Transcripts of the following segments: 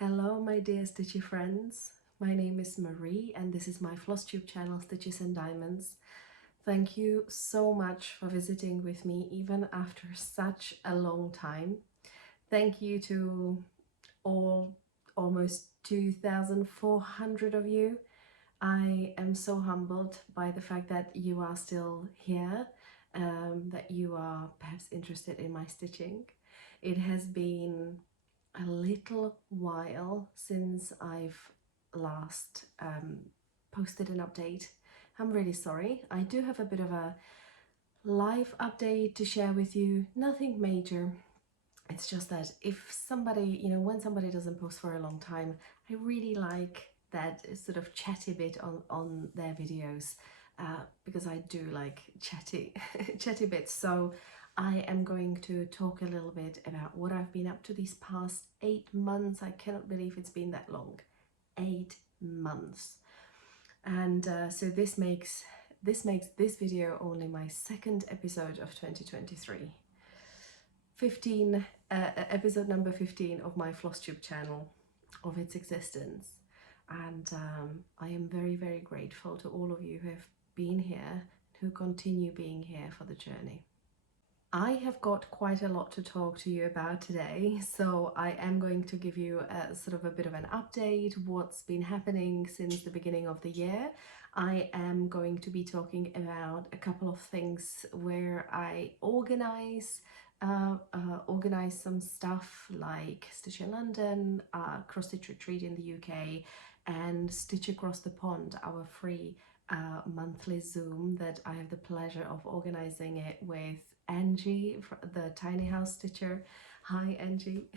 Hello my dear Stitchy friends, my name is Marie and this is my Flosstube channel Stitches and Diamonds. Thank you so much for visiting with me even after such a long time. Thank you to all almost 2,400 of you. I am so humbled by the fact that you are still here, that you are perhaps interested in my stitching. It has been a little while since I've last posted an update. I'm really sorry. I do have a bit of a live update to share with you. Nothing major. It's just that if somebody, when somebody doesn't post for a long time, I really like that sort of chatty bit on their videos because I do like chatty bits. So I am going to talk a little bit about what I've been up to these past 8 months. I cannot believe it's been that long. 8 months. And so this makes this video only my second episode of 2023. 15 episode number 15 of my Flosstube channel, of its existence. And I am very, very grateful to all of you who have been here, who continue being here for the journey. I have got quite a lot to talk to you about today, so I am going to give you a sort of a bit of an update, what's been happening since the beginning of the year. I am going to be talking about a couple of things where I organize some stuff like Stitch in London, Cross Stitch Retreat in the UK, and Stitch Across the Pond, our free monthly Zoom that I have the pleasure of organizing it with Angi, the tiny house stitcher. Hi Angi.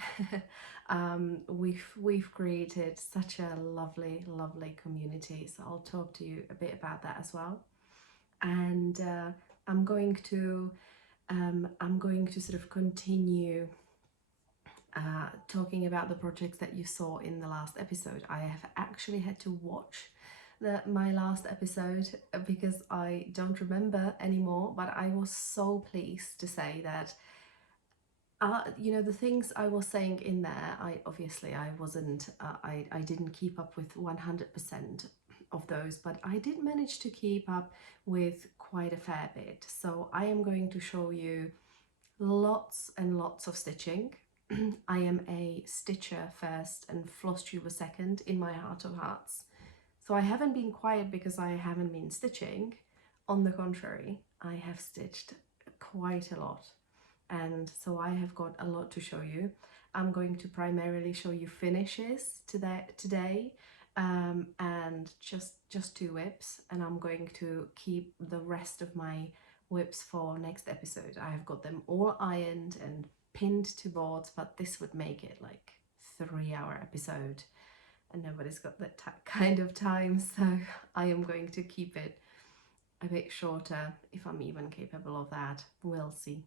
We've created such a lovely community, so I'll talk to you a bit about that as well. And I'm going to sort of continue talking about the projects that you saw in the last episode. I have actually had to watch my last episode because I don't remember anymore, but I was so pleased to say that the things I was saying in there, I wasn't I didn't keep up with 100% of those, but I did manage to keep up with quite a fair bit. So I am going to show you lots and lots of stitching. I am a stitcher first and Flosstuber second in my heart of hearts. So I haven't been quiet because I haven't been stitching. On the contrary, I have stitched quite a lot. And so I have got a lot to show you. I'm going to primarily show you finishes today and just 2 whips. And I'm going to keep the rest of my whips for next episode. I have got them all ironed and pinned to boards, but this would make it like 3-hour episode. And nobody's got that kind of time, so I am going to keep it a bit shorter, if I'm even capable of that. We'll see.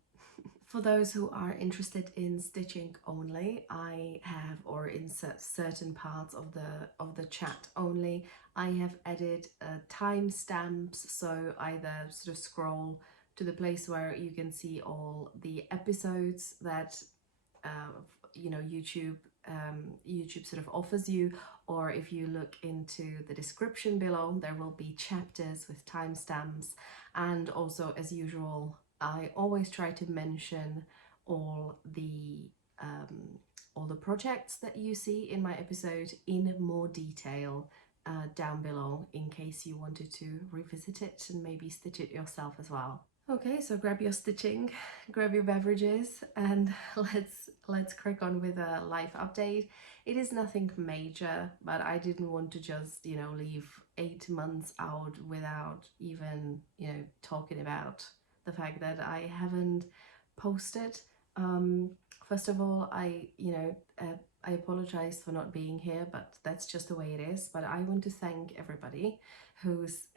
For those who are interested in stitching only, I have, or in certain parts of the chat only, I have added timestamps, so either sort of scroll to the place where you can see all the episodes that YouTube sort of offers you, or if you look into the description below, there will be chapters with timestamps. And also, as usual, I always try to mention all the projects that you see in my episode in more detail down below, in case you wanted to revisit it and maybe stitch it yourself as well. Okay, so grab your stitching, grab your beverages, and let's crack on with a live update. It is nothing major, but I didn't want to just, leave 8 months out without even, talking about the fact that I haven't posted. First of all, I apologize for not being here, but that's just the way it is. But I want to thank everybody who's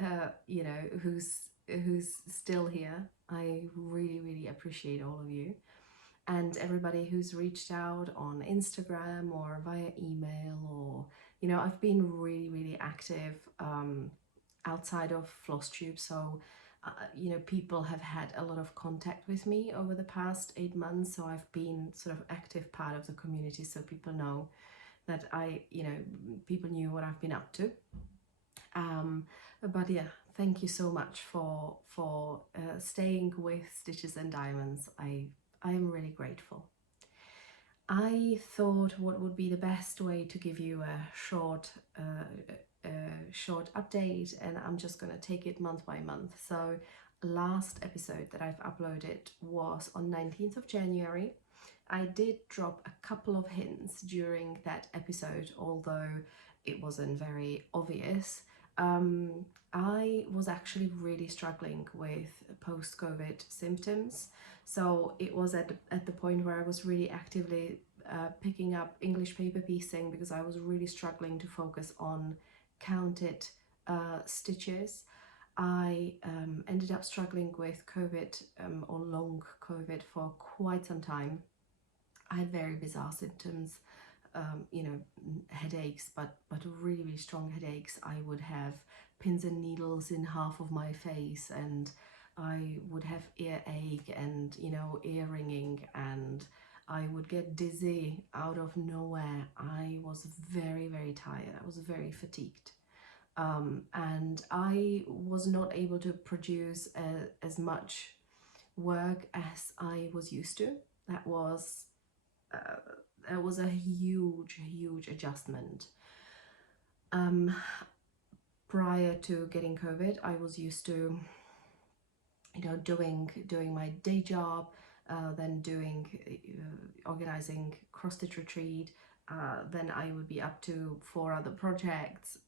still here. I really appreciate all of you, and everybody who's reached out on Instagram or via email, or I've been really active outside of Flosstube, so people have had a lot of contact with me over the past 8 months, so I've been sort of active part of the community, so people know that people knew what I've been up to. But yeah, thank you so much for staying with Stitches and Diamonds. I am really grateful. I thought what would be the best way to give you a short update, and I'm just gonna take it month by month. So last episode that I've uploaded was on 19th of January. I did drop a couple of hints during that episode, although it wasn't very obvious. I was actually really struggling with post-COVID symptoms. So it was at the point where I was really actively picking up English paper piecing because I was really struggling to focus on counted stitches. I ended up struggling with COVID or long COVID for quite some time. I had very bizarre symptoms, headaches, but really, really strong headaches. I would have pins and needles in half of my face, and I would have earache and, ear ringing, and I would get dizzy out of nowhere. I was very, very tired. I was very fatigued. And I was not able to produce as much work as I was used to. That was a huge adjustment. Prior to getting COVID, I was used to, doing my day job, then doing organizing cross stitch retreat. Then I would be up to 4 other projects.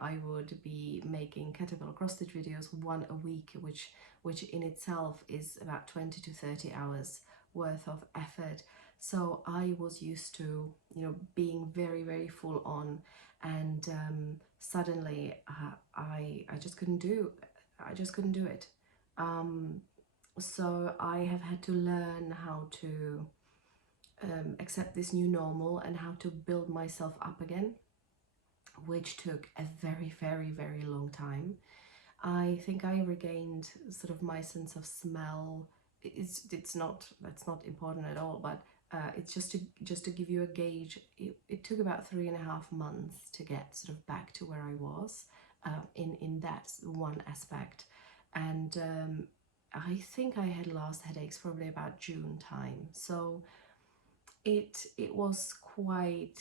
I would be making caterpillar cross stitch videos, 1 a week, which in itself is about 20 to 30 hours worth of effort. So I was used to, being very, very full on, and suddenly I just couldn't do it. So I have had to learn how to accept this new normal and how to build myself up again, which took a very, very, very long time. I think I regained sort of my sense of smell. That's not important at all, but it's just to give you a gauge. It took about 3.5 months to get sort of back to where I was in that one aspect, and I think I had last headaches probably about June time. So it was quite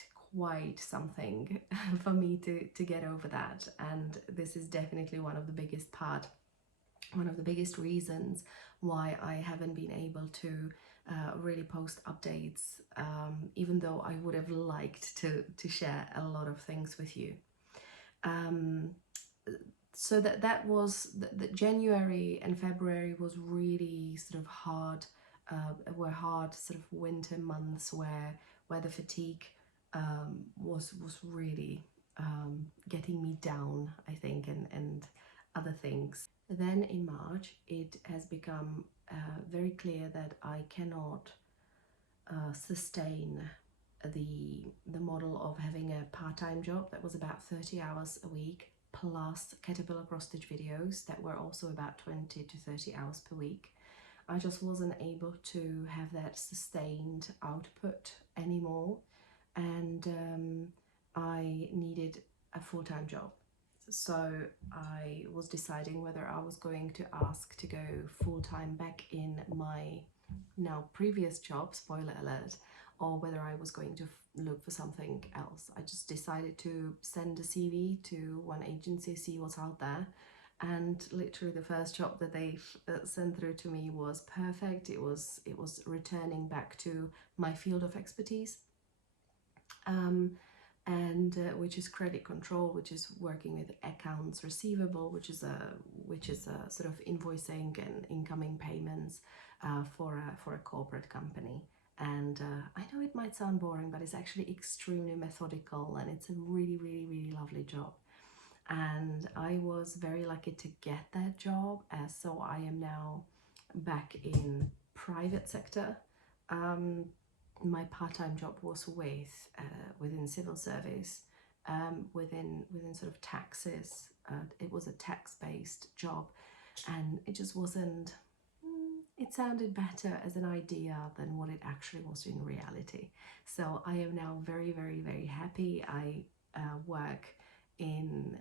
something for me to get over that, and this is definitely one of the biggest reasons why I haven't been able to really post updates, even though I would have liked to share a lot of things with you. So that was the January and February was really sort of hard, were hard sort of winter months where the fatigue was really getting me down, I think, and other things. Then in March it has become very clear that I cannot sustain the model of having a part-time job that was about 30 hours a week, plus caterpillar cross stitch videos that were also about 20 to 30 hours per week. I just wasn't able to have that sustained output anymore, and I needed a full-time job. So I was deciding whether I was going to ask to go full-time back in my now previous job, spoiler alert, or whether I was going to look for something else. I just decided to send a CV to one agency, see what's out there, and literally the first job that they sent through to me was perfect. It was returning back to my field of expertise, and which is credit control, which is working with accounts receivable, which is a sort of invoicing and incoming payments for a corporate company. And I know it might sound boring, but it's actually extremely methodical, and it's a really, really, really lovely job. And I was very lucky to get that job, so I am now back in private sector. My part-time job was within civil service, within sort of taxes. It was a tax-based job, and it just wasn't it sounded better as an idea than what it actually was in reality. So I am now very, very, very happy. I work in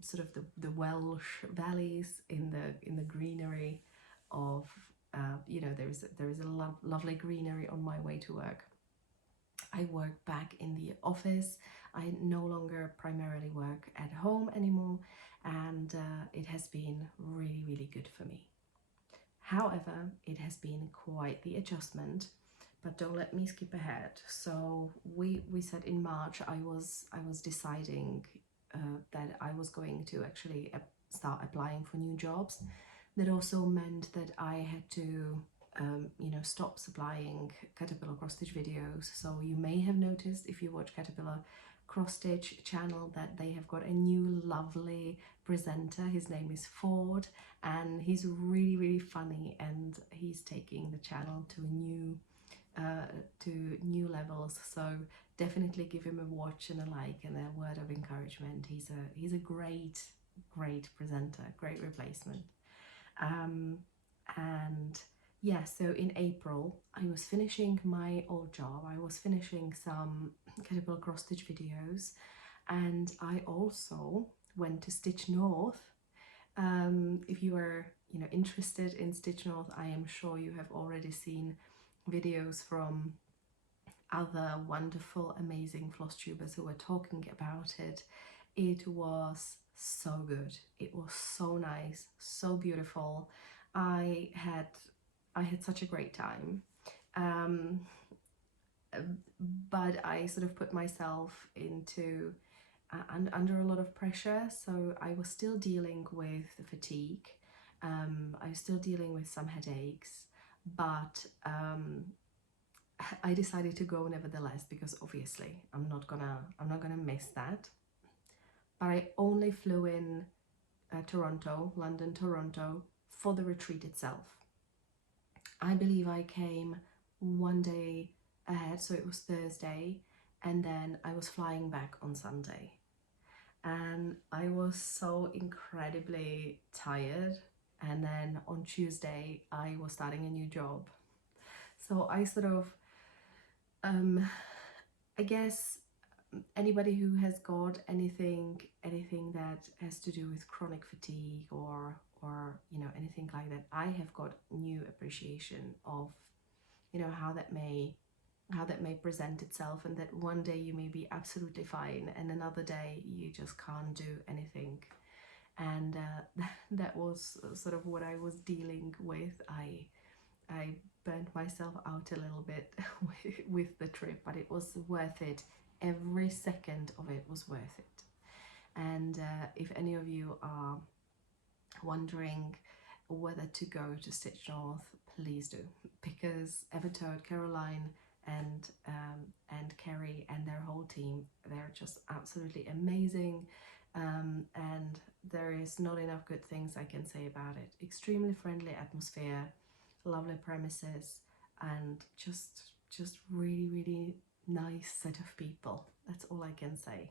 sort of the Welsh valleys, in the greenery of you know, there is a lovely greenery on my way to work. I work back in the office. I no longer primarily work at home anymore, and it has been really, really good for me. However, it has been quite the adjustment, but don't let me skip ahead. So we said in March I was deciding that I was going to actually start applying for new jobs. That also meant that I had to you know, stop supplying Caterpillar cross stitch videos. So you may have noticed, if you watch Caterpillar cross stitch channel, that they have got a new lovely presenter. His name is Ford, and he's really, really funny, and he's taking the channel to new levels. So definitely give him a watch and a like and a word of encouragement. He's a great presenter, great replacement. And yeah, so in April I was finishing my old job. I was finishing some Caterpillar cross stitch videos, and I also went to Stitch North. If you are, you know, interested in Stitch North, I am sure you have already seen videos from other wonderful, amazing Flosstubers who were talking about it. It was so good. It was so nice, so beautiful. I had such a great time. But I sort of put myself into under a lot of pressure. So I was still dealing with fatigue. I was still dealing with some headaches, but I decided to go nevertheless, because obviously I'm not gonna miss that. But I only flew in London, Toronto for the retreat itself. I believe I came one day ahead, so it was Thursday, and then I was flying back on Sunday. And I was so incredibly tired, and then on Tuesday I was starting a new job. So I sort of I guess anybody who has got anything that has to do with chronic fatigue or you know, anything like that, I have got new appreciation of, you know, how that may present itself, and that one day you may be absolutely fine and another day you just can't do anything. And that was sort of what I was dealing with. I burnt myself out a little bit with the trip, but it was worth it. Every second of it was worth it. And if any of you are wondering whether to go to Stitch North, please do, because Evertoad, Caroline and Kerry and their whole team, they're just absolutely amazing, and there is not enough good things I can say about it. Extremely friendly atmosphere, lovely premises, and just really, really nice set of people. That's all I can say.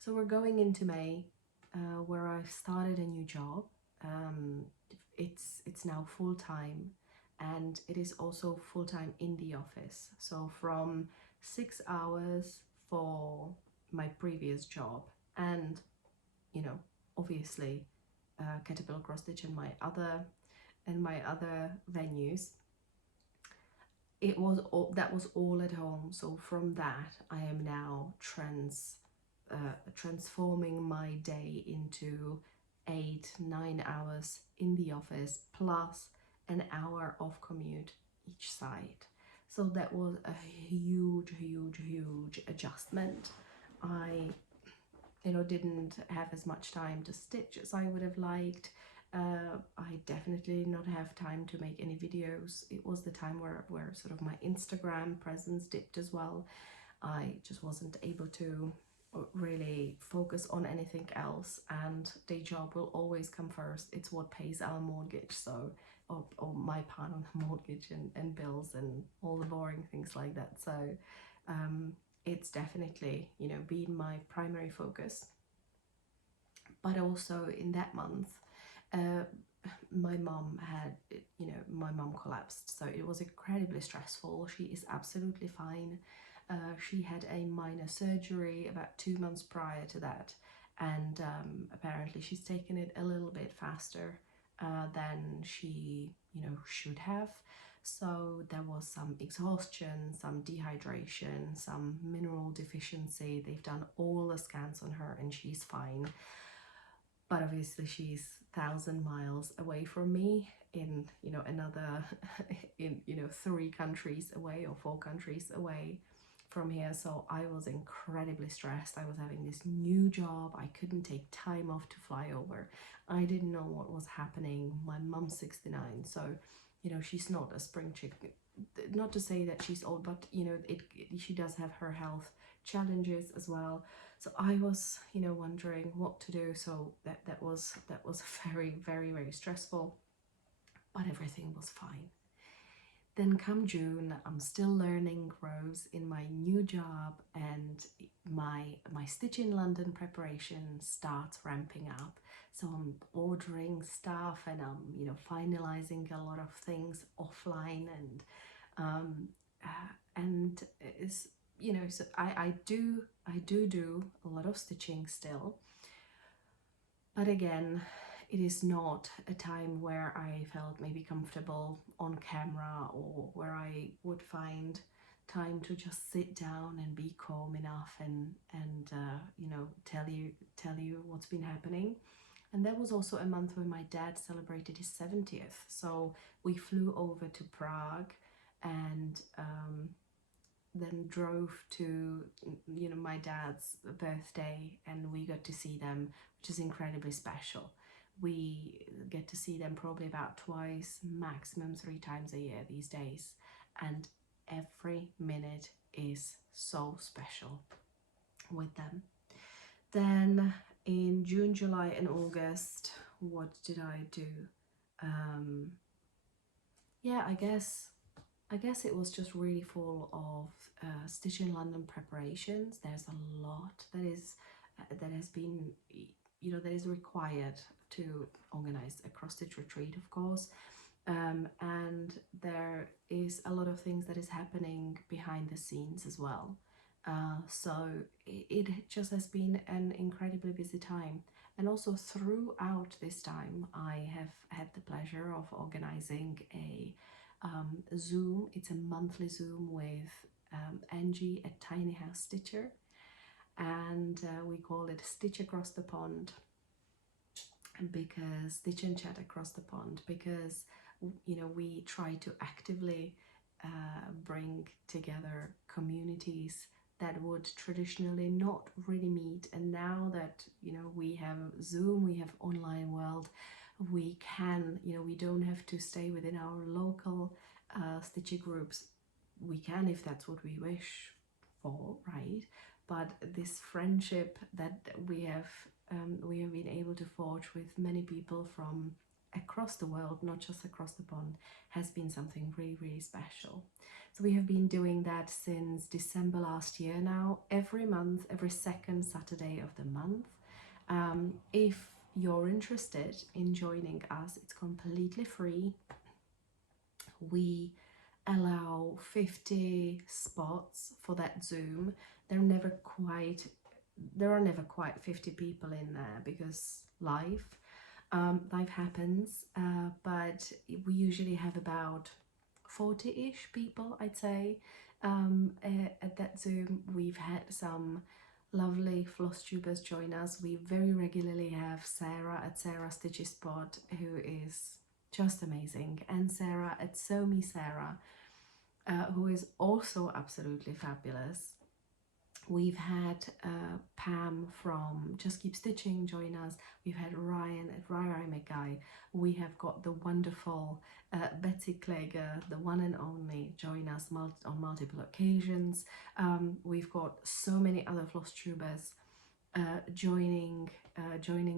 So we're going into May, where I've started a new job. It's now full-time, and it is also full-time in the office. So from 6 hours for my previous job, and you know, obviously Caterpillar cross stitch and my other venues, it was all, that was all at home. So from that I am now transforming my day into 8-9 hours in the office plus an hour of commute each side. So that was a huge adjustment. I, you know, didn't have as much time to stitch as I would have liked. I definitely did not have time to make any videos. It was the time where sort of my Instagram presence dipped as well. I just wasn't able to really focus on anything else, and day job will always come first. It's what pays our mortgage, so or my part on the mortgage and bills and all the boring things like that. So it's definitely, you know, been my primary focus. But also in that month, my mom had, you know, my mom collapsed, so it was incredibly stressful. She is absolutely fine. She had a minor surgery about 2 months prior to that, and apparently she's taken it a little bit faster than she, you know, should have. So there was some exhaustion, some dehydration, some mineral deficiency. They've done all the scans on her and she's fine. But obviously she's 1,000 miles away from me in, you know, another, in, you know, 3 countries away or 4 countries away from here. So I was incredibly stressed. I was having this new job. I couldn't take time off to fly over. I didn't know what was happening. My mum's 69, so, you know, she's not a spring chicken. Not to say that she's old, but, you know, she does have her health challenges as well. So I was, you know, wondering what to do. So that was very, very, very stressful, but everything was fine. Then come June, I'm still learning rows in my new job, and my Stitch in London preparation starts ramping up. So I'm ordering stuff and I'm, you know, finalizing a lot of things offline, and it's, you know, so I do a lot of stitching still, but again, it is not a time where I felt maybe comfortable on camera, or where I would find time to just sit down and be calm enough and you know, tell you what's been happening. And there was also a month when my dad celebrated his 70th, so we flew over to Prague and then drove to, you know, my dad's birthday, and we got to see them, which is incredibly special. We get to see them probably about twice, maximum 3 times a year these days, and every minute is so special with them. Then in June, July and August, what did I do? Yeah, I guess it was just really full of Stitch in London preparations. There's a lot that has been, you know, that is required to organize a cross stitch retreat, of course, and there is a lot of things that is happening behind the scenes as well. So it just has been an incredibly busy time. And also throughout this time, I have had the pleasure of organizing a Zoom. It's a monthly Zoom with Angi, a tiny house stitcher, and we call it Stitch Across the Pond, because Stitch and Chat across the pond, because, you know, we try to actively bring together communities that would traditionally not really meet. And now that, you know, we have Zoom, we have online world, we can, you know, we don't have to stay within our local stitchy groups. We can, if that's what we wish for, right? But this friendship that we have been able to forge with many people from across the world, not just across the pond, has been something really, really special. So we have been doing that since December last year now, every month, every second Saturday of the month. If you're interested in joining us, it's completely free. We allow 50 spots for that Zoom. There are never quite 50 people in there, because life happens, but we usually have about 40-ish people, I'd say, at that Zoom. We've had some lovely Flosstubers join us. We very regularly have Sarah at Sarah Stitchy Spot, who is just amazing, and Sarah at Sew Me Sarah, who is also absolutely fabulous. We've had Pam from Just Keep Stitching join us. We've had Ryan at Rai Guy. We have got the wonderful Betsy Kleger, the one and only, join us on multiple occasions. We've got so many other Flosstubers joining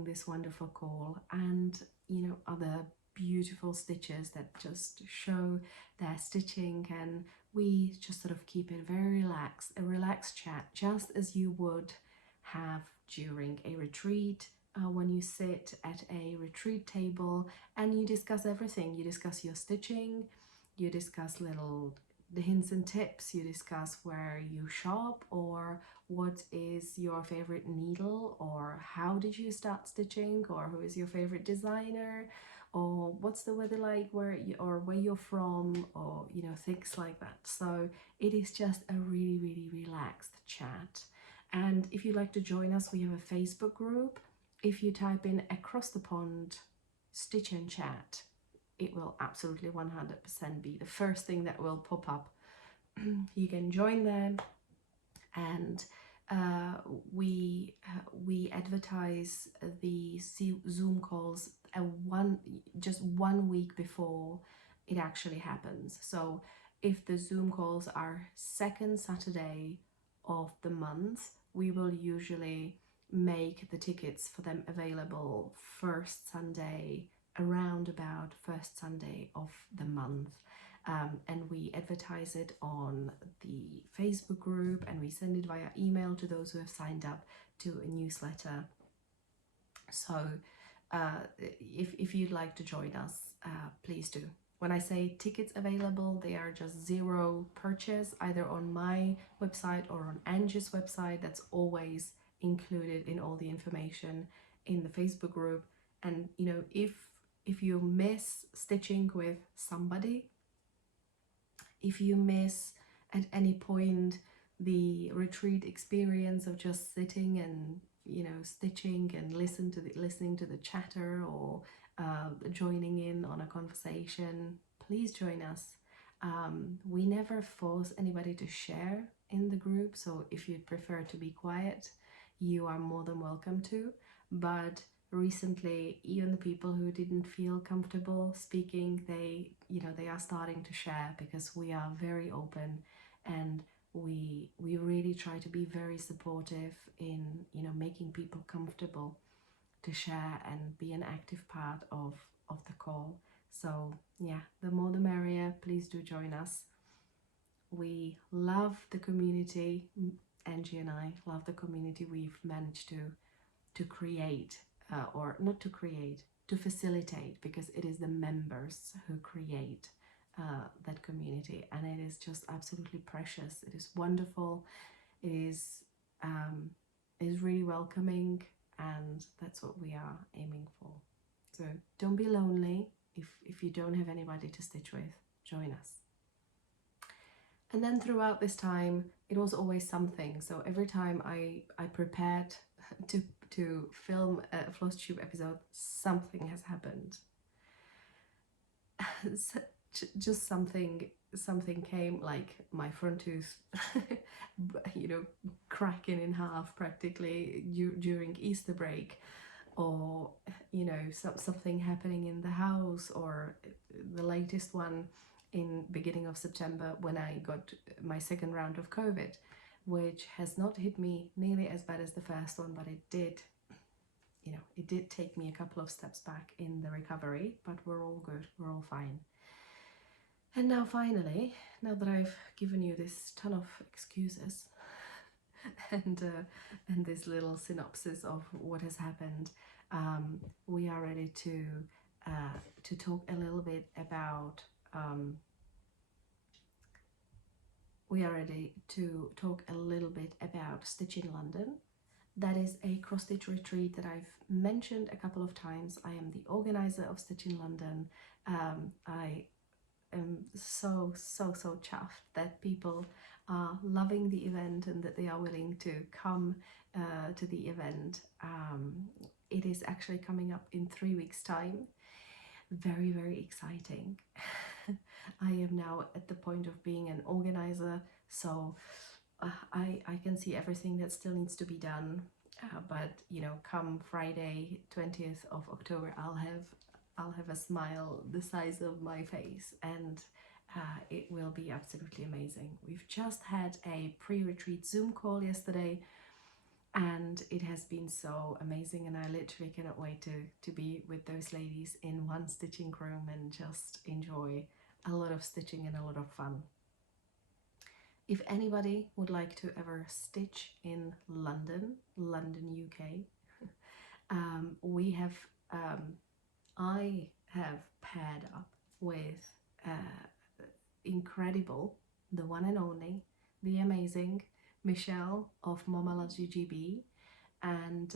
this wonderful call, and, you know, other beautiful stitches that just show their stitching, and we just sort of keep it very relaxed, a relaxed chat, just as you would have during a retreat, when you sit at a retreat table and you discuss everything. You discuss your stitching, you discuss the hints and tips, you discuss where you shop, or what is your favorite needle, or how did you start stitching, or who is your favorite designer, or what's the weather like or where you're from, or things like that. So it is just a really, really relaxed chat. And if you'd like to join us, we have a Facebook group. If you type in across the pond Stitch and Chat, it will absolutely 100% be the first thing that will pop up. You can join there, and we advertise the Zoom calls just 1 week before it actually happens. So if the Zoom calls are second Saturday of the month, we will usually make the tickets for them available first Sunday, around about first Sunday of the month. And we advertise it on the Facebook group, and we send it via email to those who have signed up to a newsletter. So if you'd like to join us, please do. When I say tickets available, they are just zero purchase, either on my website or on Angi's website. That's always included in all the information in the Facebook group. And if you miss stitching with somebody, if you miss at any point the retreat experience of just sitting and stitching and listening to the chatter, or joining in on a conversation, please join us. We never force anybody to share in the group, so if you'd prefer to be quiet, you are more than welcome to. But recently, even the people who didn't feel comfortable speaking, they are starting to share, because we are very open, and we really try to be very supportive in making people comfortable to share and be an active part of the call. So yeah, the more the merrier. Please do join us. We love the community. Angie and I love the community we've managed to create, or not to create, to facilitate, because it is the members who create that community, and it is just absolutely precious. It is wonderful. It is really welcoming, and that's what we are aiming for. So don't be lonely. If you don't have anybody to stitch with, join us. And then throughout this time, it was always something. So every time I prepared to film a Flosstube episode, something has happened. Just something came, like my front tooth cracking in half practically during Easter break, or something happening in the house, or the latest one in beginning of September when I got my second round of COVID, which has not hit me nearly as bad as the first one, but it did take me a couple of steps back in the recovery, but we're all good, we're all fine. And now finally, now that I've given you this ton of excuses and this little synopsis of what has happened, we are ready to talk a little bit about Stitch in London. That is a cross-stitch retreat that I've mentioned a couple of times. I am the organizer of Stitch in London. I am so chuffed that people are loving the event and that they are willing to come to the event. It is actually coming up in 3 weeks' time. Very, very exciting. I am now at the point of being an organizer, so I can see everything that still needs to be done, but come Friday 20th of October, I'll have a smile the size of my face, and it will be absolutely amazing. We've just had a pre-retreat Zoom call yesterday, and it has been so amazing, and I literally cannot wait to be with those ladies in one stitching room and just enjoy a lot of stitching and a lot of fun. If anybody would like to ever stitch in London, UK, We have, I have paired up with incredible, the one and only, the amazing Michelle of Mama Loves You GB, and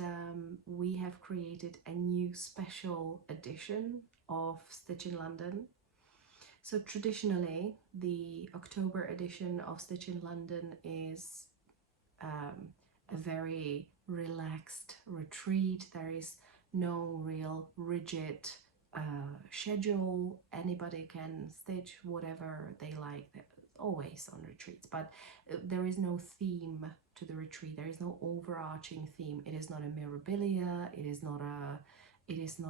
we have created a new special edition of Stitch in London. So traditionally, the October edition of Stitch in London is a very relaxed retreat. There is no real rigid schedule. Anybody can stitch whatever they like. They're always on retreats, but there is no theme to the retreat. There is no overarching theme. It is not a mirabilia. It is not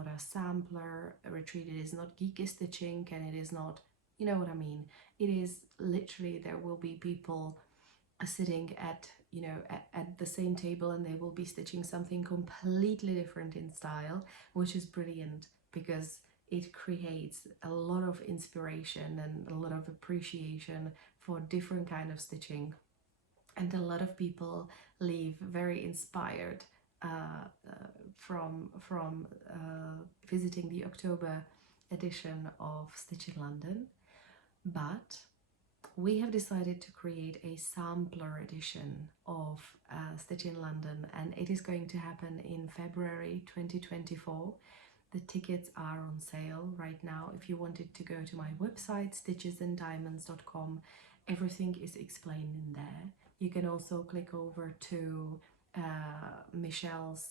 a sampler retreat. It is not geeky stitching, and it is not, you know what I mean. It is literally, there will be people sitting at, you know, at the same table, and they will be stitching something completely different in style, which is brilliant because it creates a lot of inspiration and a lot of appreciation for different kind of stitching, and a lot of people leave very inspired from visiting the October edition of Stitch in London. But we have decided to create a sampler edition of Stitch in London, and it is going to happen in February 2024. The tickets are on sale right now. If you wanted to go to my website, stitchesanddiamonds.com, everything is explained in there. You can also click over to Michelle's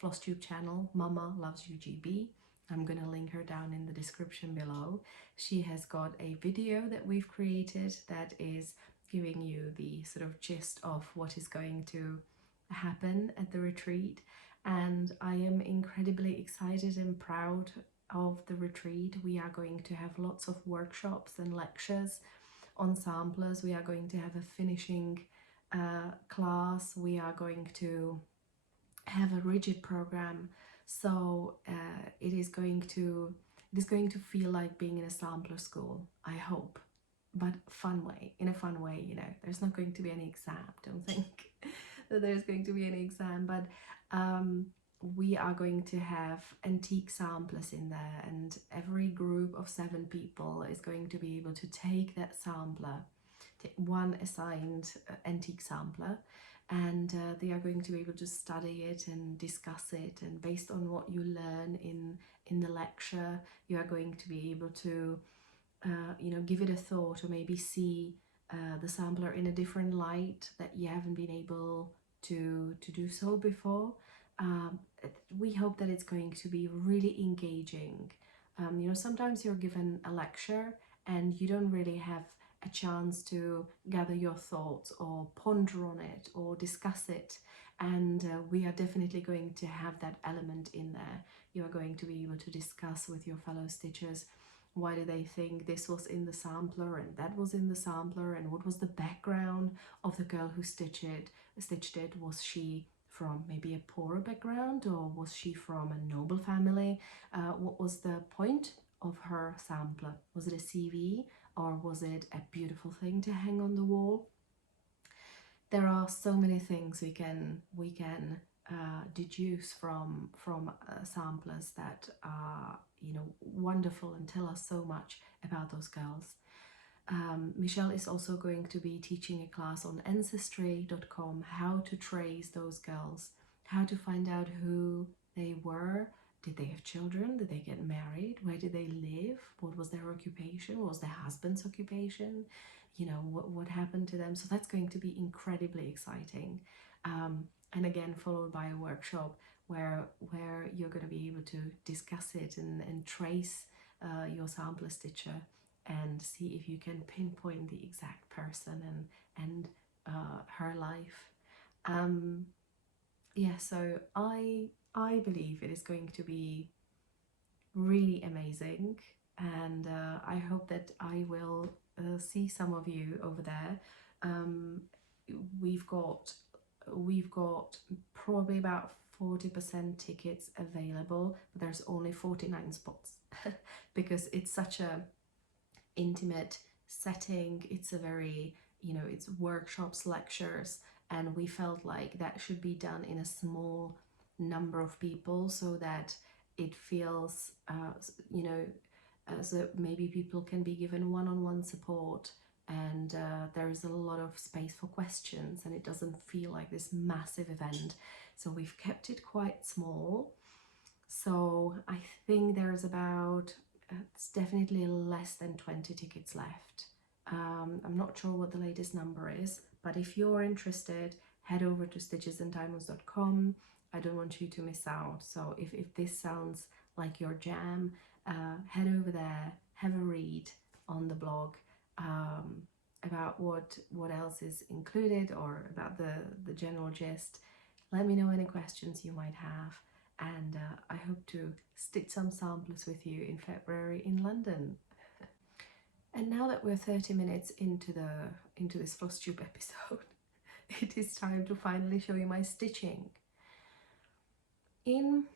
Flosstube channel, Mama Loves You GB. I'm going to link her down in the description below. She has got a video that we've created that is giving you the sort of gist of what is going to happen at the retreat. And I am incredibly excited and proud of the retreat. We are going to have lots of workshops and lectures on samplers. We are going to have a finishing class. We are going to have a rigid program. So it is going to feel like being in a sampler school, I hope, but in a fun way, you know. There's not going to be any exam, don't think that there's going to be any exam, but we are going to have antique samplers in there, and every group of 7 people is going to be able to take that sampler, one assigned antique sampler, and they are going to be able to study it and discuss it, and based on what you learn in the lecture, you are going to be able to you know, give it a thought, or maybe see the sampler in a different light that you haven't been able to do so before. We hope that it's going to be really engaging. You know, sometimes you're given a lecture and you don't really have a chance to gather your thoughts or ponder on it or discuss it, and we are definitely going to have that element in there. You are going to be able to discuss with your fellow stitchers, why do they think this was in the sampler and that was in the sampler, and what was the background of the girl who stitched it? Was she from maybe a poorer background, or was she from a noble family? What was the point of her sampler? Was it a CV, or was it a beautiful thing to hang on the wall? There are so many things we can deduce from samplers that are, you know, wonderful and tell us so much about those girls. Michelle is also going to be teaching a class on ancestry.com, how to trace those girls, how to find out who they were. Did they have children? Did they get married? Where did they live? What was their occupation? What was their husband's occupation? You know, what happened to them? So that's going to be incredibly exciting. And again, followed by a workshop where you're going to be able to discuss it and trace your sampler stitcher and see if you can pinpoint the exact person and her life. Yeah, so I believe it is going to be really amazing, and I hope that I will see some of you over there. We've got probably about 40% tickets available, but there's only 49 spots because it's such a intimate setting. It's a very, you know, it's workshops, lectures, and we felt like that should be done in a small number of people so that it feels, you know, so maybe people can be given one-on-one support, and there is a lot of space for questions, and it doesn't feel like this massive event. So we've kept it quite small. So I think there's about, it's definitely less than 20 tickets left. I'm not sure what the latest number is, but if you're interested, head over to stitchesanddiamonds.com. I don't want you to miss out. So if this sounds like your jam, head over there, have a read on the blog about what else is included, or about the general gist. Let me know any questions you might have, and I hope to stitch some samplers with you in February in London. And now that we're 30 minutes into this Flosstube episode, it is time to finally show you my stitching. In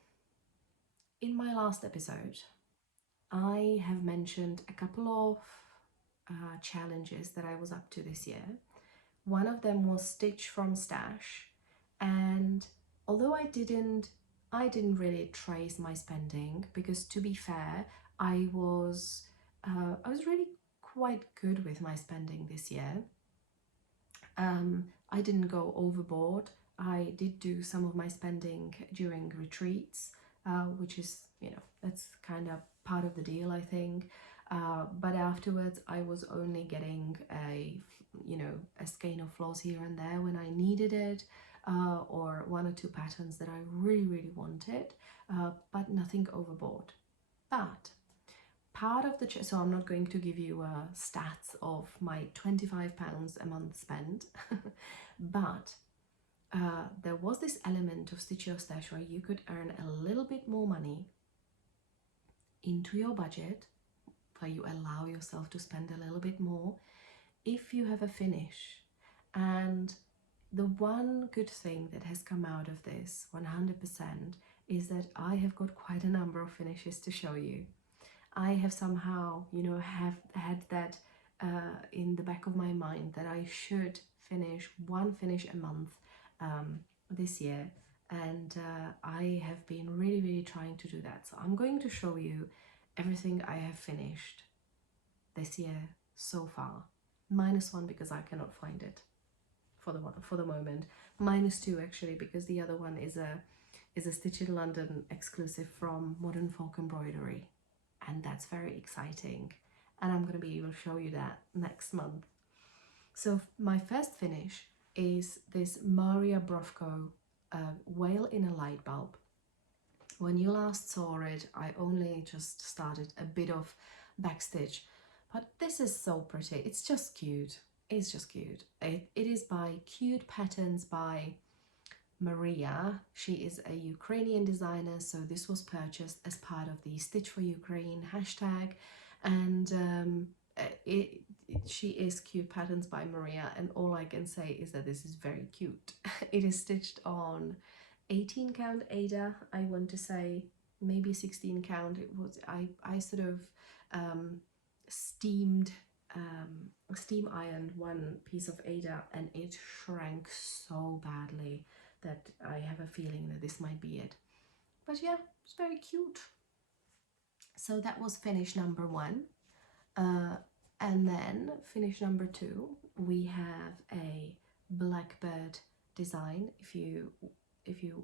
my last episode, I have mentioned a couple of challenges that I was up to this year. One of them was Stitch from Stash, and although I didn't really trace my spending, because to be fair, I was really quite good with my spending this year. I didn't go overboard. I did do some of my spending during retreats, which is, you know, that's kind of part of the deal, I think. But afterwards, I was only getting a skein of floss here and there when I needed it, or one or two patterns that I really wanted, but nothing overboard. But part of the so I'm not going to give you stats of my £25 a month spent, but there was this element of Stitch Your Stash where you could earn a little bit more money into your budget, where you allow yourself to spend a little bit more if you have a finish. And the one good thing that has come out of this 100% is that I have got quite a number of finishes to show you. I have somehow, you know, have had that in the back of my mind that I should finish one finish a month this year, and I have been really trying to do that. So I'm going to show you everything I have finished this year so far, -1 because I cannot find it for the moment, -2 actually, because the other one is a Stitch in London exclusive from Modern Folk Embroidery, and that's very exciting, and I'm going to be able to show you that next month. So my first finish is this Maria Brofko Whale in a Light Bulb. When you last saw it, I only just started a bit of backstitch, but this is so pretty. It's just cute. It's just cute. It is by Cute Patterns by Maria. She is a Ukrainian designer, so this was purchased as part of the Stitch for Ukraine hashtag, and she is Cute Patterns by Maria, and all I can say is that this is very cute. It is stitched on 18 count Ada, I want to say, maybe 16 count. It was, I sort of steam ironed one piece of Ada, and it shrank so badly that I have a feeling that this might be it. But yeah, it's very cute. So that was finish number 1. And then finish number 2, we have a Blackbird design. If you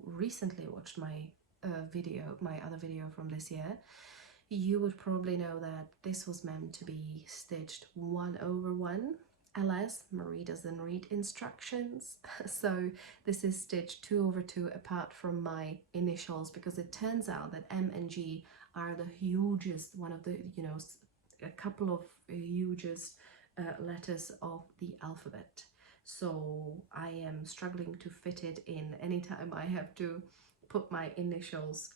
recently watched my other video from this year, you would probably know that this was meant to be stitched 1/1, alas, Marie doesn't read instructions, so this is stitched 2/2 apart from my initials, because it turns out that M and G are the hugest, one of the, you know, a couple of hugest letters of the alphabet. So I am struggling to fit it in anytime I have to put my initials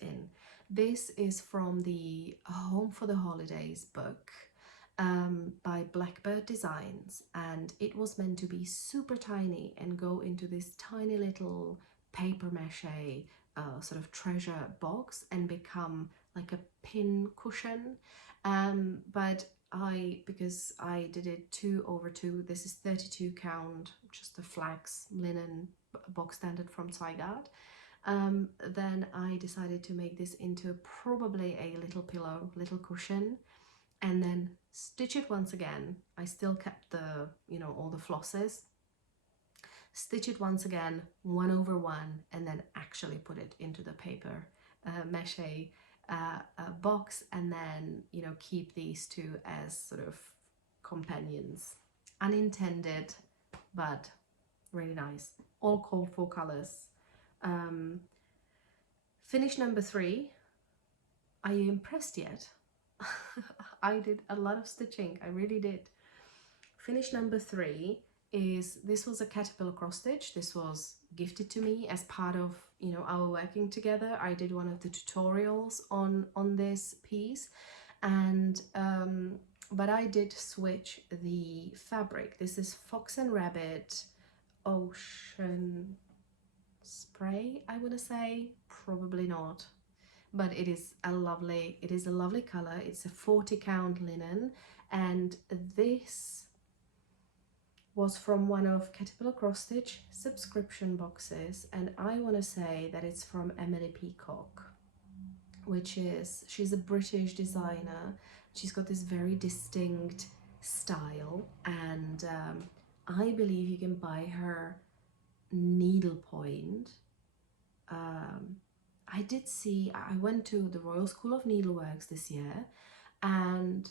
in. This is from the Home for the Holidays book by Blackbird Designs, and it was meant to be super tiny and go into this tiny little paper mache sort of treasure box and become like a pin cushion, but because I did it 2/2, this is 32 count, just a flax linen box standard from Zweigart. Then I decided to make this into probably a little pillow, little cushion, and then stitch it once again. I still kept the, you know, all the flosses. Stitch it once again, 1/1, and then actually put it into the paper mache box, and then, you know, keep these two as sort of companions. Unintended, but really nice. All called for colors. Finish number 3. Are you impressed yet? I did a lot of stitching, I really did. Finish number 3 is, this was a caterpillar cross stitch. This was gifted to me as part of, you know, our working together. I did one of the tutorials on this piece, and but I did switch the fabric. This is Fox and Rabbit Ocean Spray, I want to say, probably not, but it is a lovely color. It's a 40 count linen, and this was from one of Caterpillar Cross Stitch subscription boxes, and I want to say that it's from Emily Peacock, which is, she's a British designer. She's got this very distinct style, and I believe you can buy her needlepoint. I did see, I went to the Royal School of Needleworks this year, and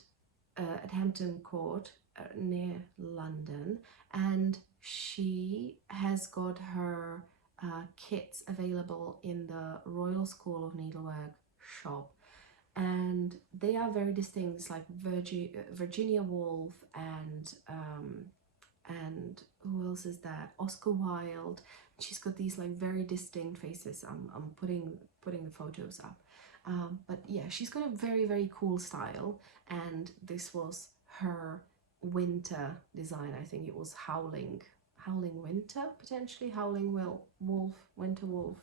at Hampton Court near London, and she has got her kits available in the Royal School of Needlework shop, and they are very distinct. It's like Virginia Woolf, and who else is that? Oscar Wilde. She's got these like very distinct faces. I'm putting the photos up. But yeah, she's got a very cool style, and this was her winter design. I think it was Howling Winter, potentially Howling Wolf, Winter Wolf,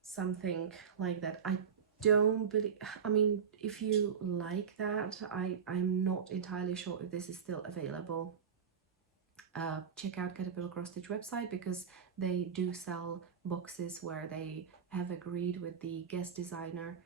something like that. I don't believe, I mean, if you like that, I'm not entirely sure if this is still available. Check out Caterpillar Cross Stitch website, because they do sell boxes where they have agreed with the guest designer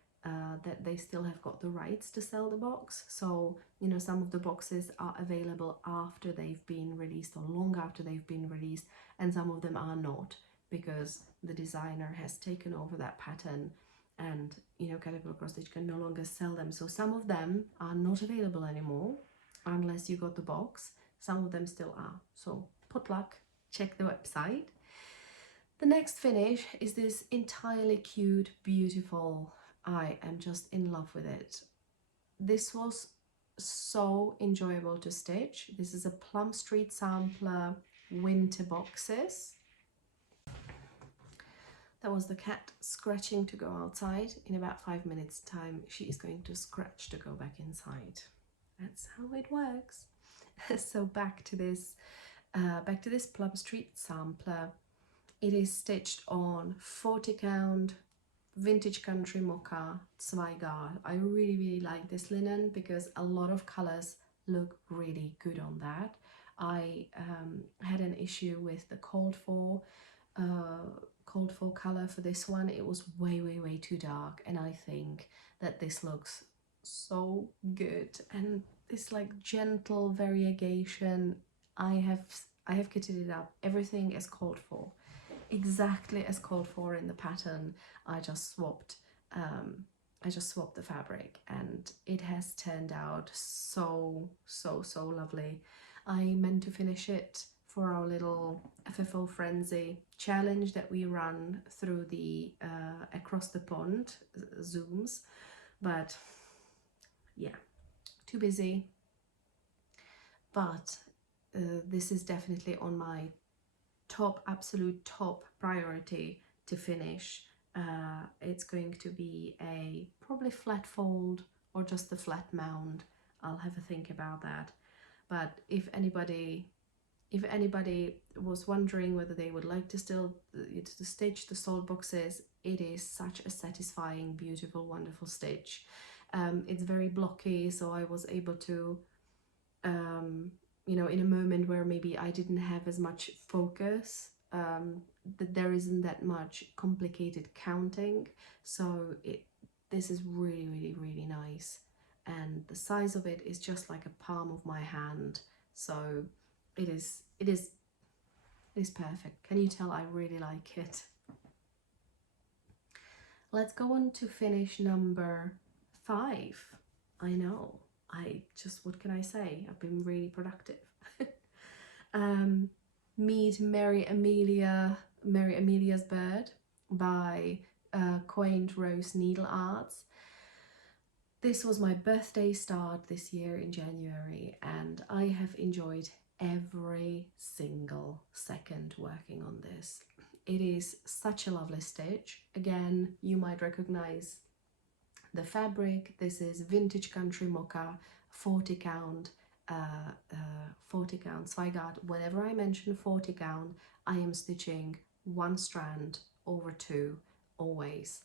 that they still have got the rights to sell the box. So, you know, some of the boxes are available after they've been released, or long after they've been released, and some of them are not, because the designer has taken over that pattern, and, you know, Caterpillar Cross Stitch can no longer sell them. So some of them are not available anymore unless you got the box. Some of them still are, so put luck, check the website. The next finish is this entirely cute, beautiful, I am just in love with it. This was so enjoyable to stitch. This is a Plum Street Sampler winter boxes. That was the cat scratching to go outside. In about 5 minutes time, she is going to scratch to go back inside. That's how it works. So back to this Plum Street Sampler. It is stitched on 40 count vintage country mocha Zweigart. I really like this linen because a lot of colors look really good on that. I had an issue with the called for color for this one. It was way too dark, and I think that this looks so good, and this like gentle variegation. I have kitted it up, everything is called for, exactly as called for in the pattern. I just swapped the fabric, and it has turned out so lovely. I meant to finish it for our little FFO Frenzy challenge that we run through the Across the Pond Zooms, but yeah, too busy. But this is definitely on my absolute top priority to finish. It's going to be a probably flat fold or just a flat mound. I'll have a think about that. But if anybody was wondering whether they would like to still to stitch the Saltboxes, it is such a satisfying, beautiful, wonderful stitch. It's very blocky, so I was able to, you know, in a moment where maybe I didn't have as much focus, that there isn't that much complicated counting, so this is really, really, really nice. And the size of it is just like a palm of my hand, so it is perfect. Can you tell I really like it? Let's go on to finish number 5. I know, what can I say? I've been really productive. Meet Mary Amelia's Bird by Quaint Rose Needle Arts. This was my birthday start this year in January, and I have enjoyed every single second working on this. It is such a lovely stitch. Again, you might recognize the fabric. This is Vintage Country Mocha, 40 count, 40 count. So I got, whenever I mention 40 count, I am stitching 1 strand over 2 always.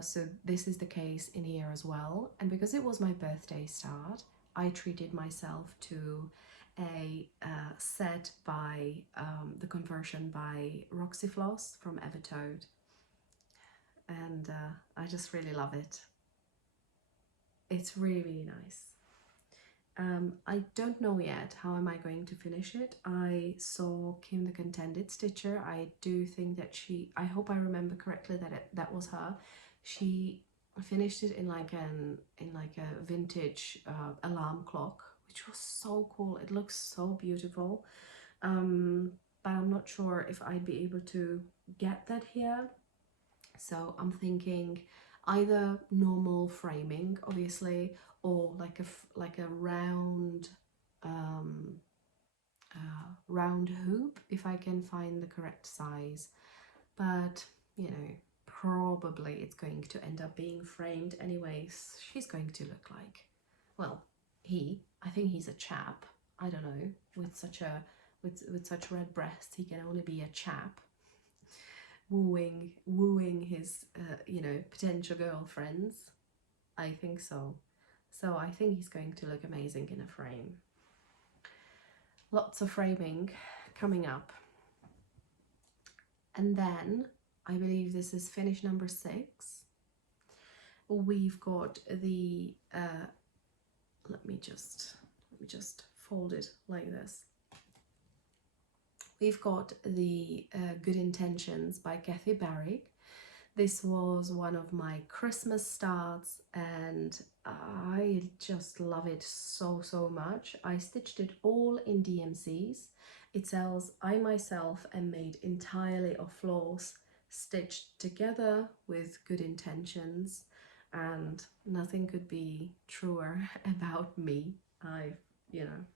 So this is the case in here as well. And because it was my birthday start, I treated myself to a set by the conversion by Roxy Floss from Evertoad, and I just really love it. It's really, really nice. I don't know yet how am I going to finish it. I saw Kim the Contented Stitcher. I do think that I hope I remember correctly that that was her. She finished it in like a vintage alarm clock, which was so cool. It looks so beautiful. But I'm not sure if I'd be able to get that here. So I'm thinking either normal framing, obviously, or like a round round hoop if I can find the correct size. But you know, probably it's going to end up being framed anyways. She's going to look like, well, I think he's a chap, I don't know, with such red breasts, he can only be a chap wooing his you know, potential girlfriends. I think so. So I think he's going to look amazing in a frame. Lots of framing coming up. And then I believe this is finish number 6. We've got the let me just fold it like this. We've got the Good Intentions by Kathy Barrick. This was one of my Christmas starts, and I just love it so, so much. I stitched it all in DMCs. It sells, I myself am made entirely of floss, stitched together with Good Intentions, and nothing could be truer about me. You know,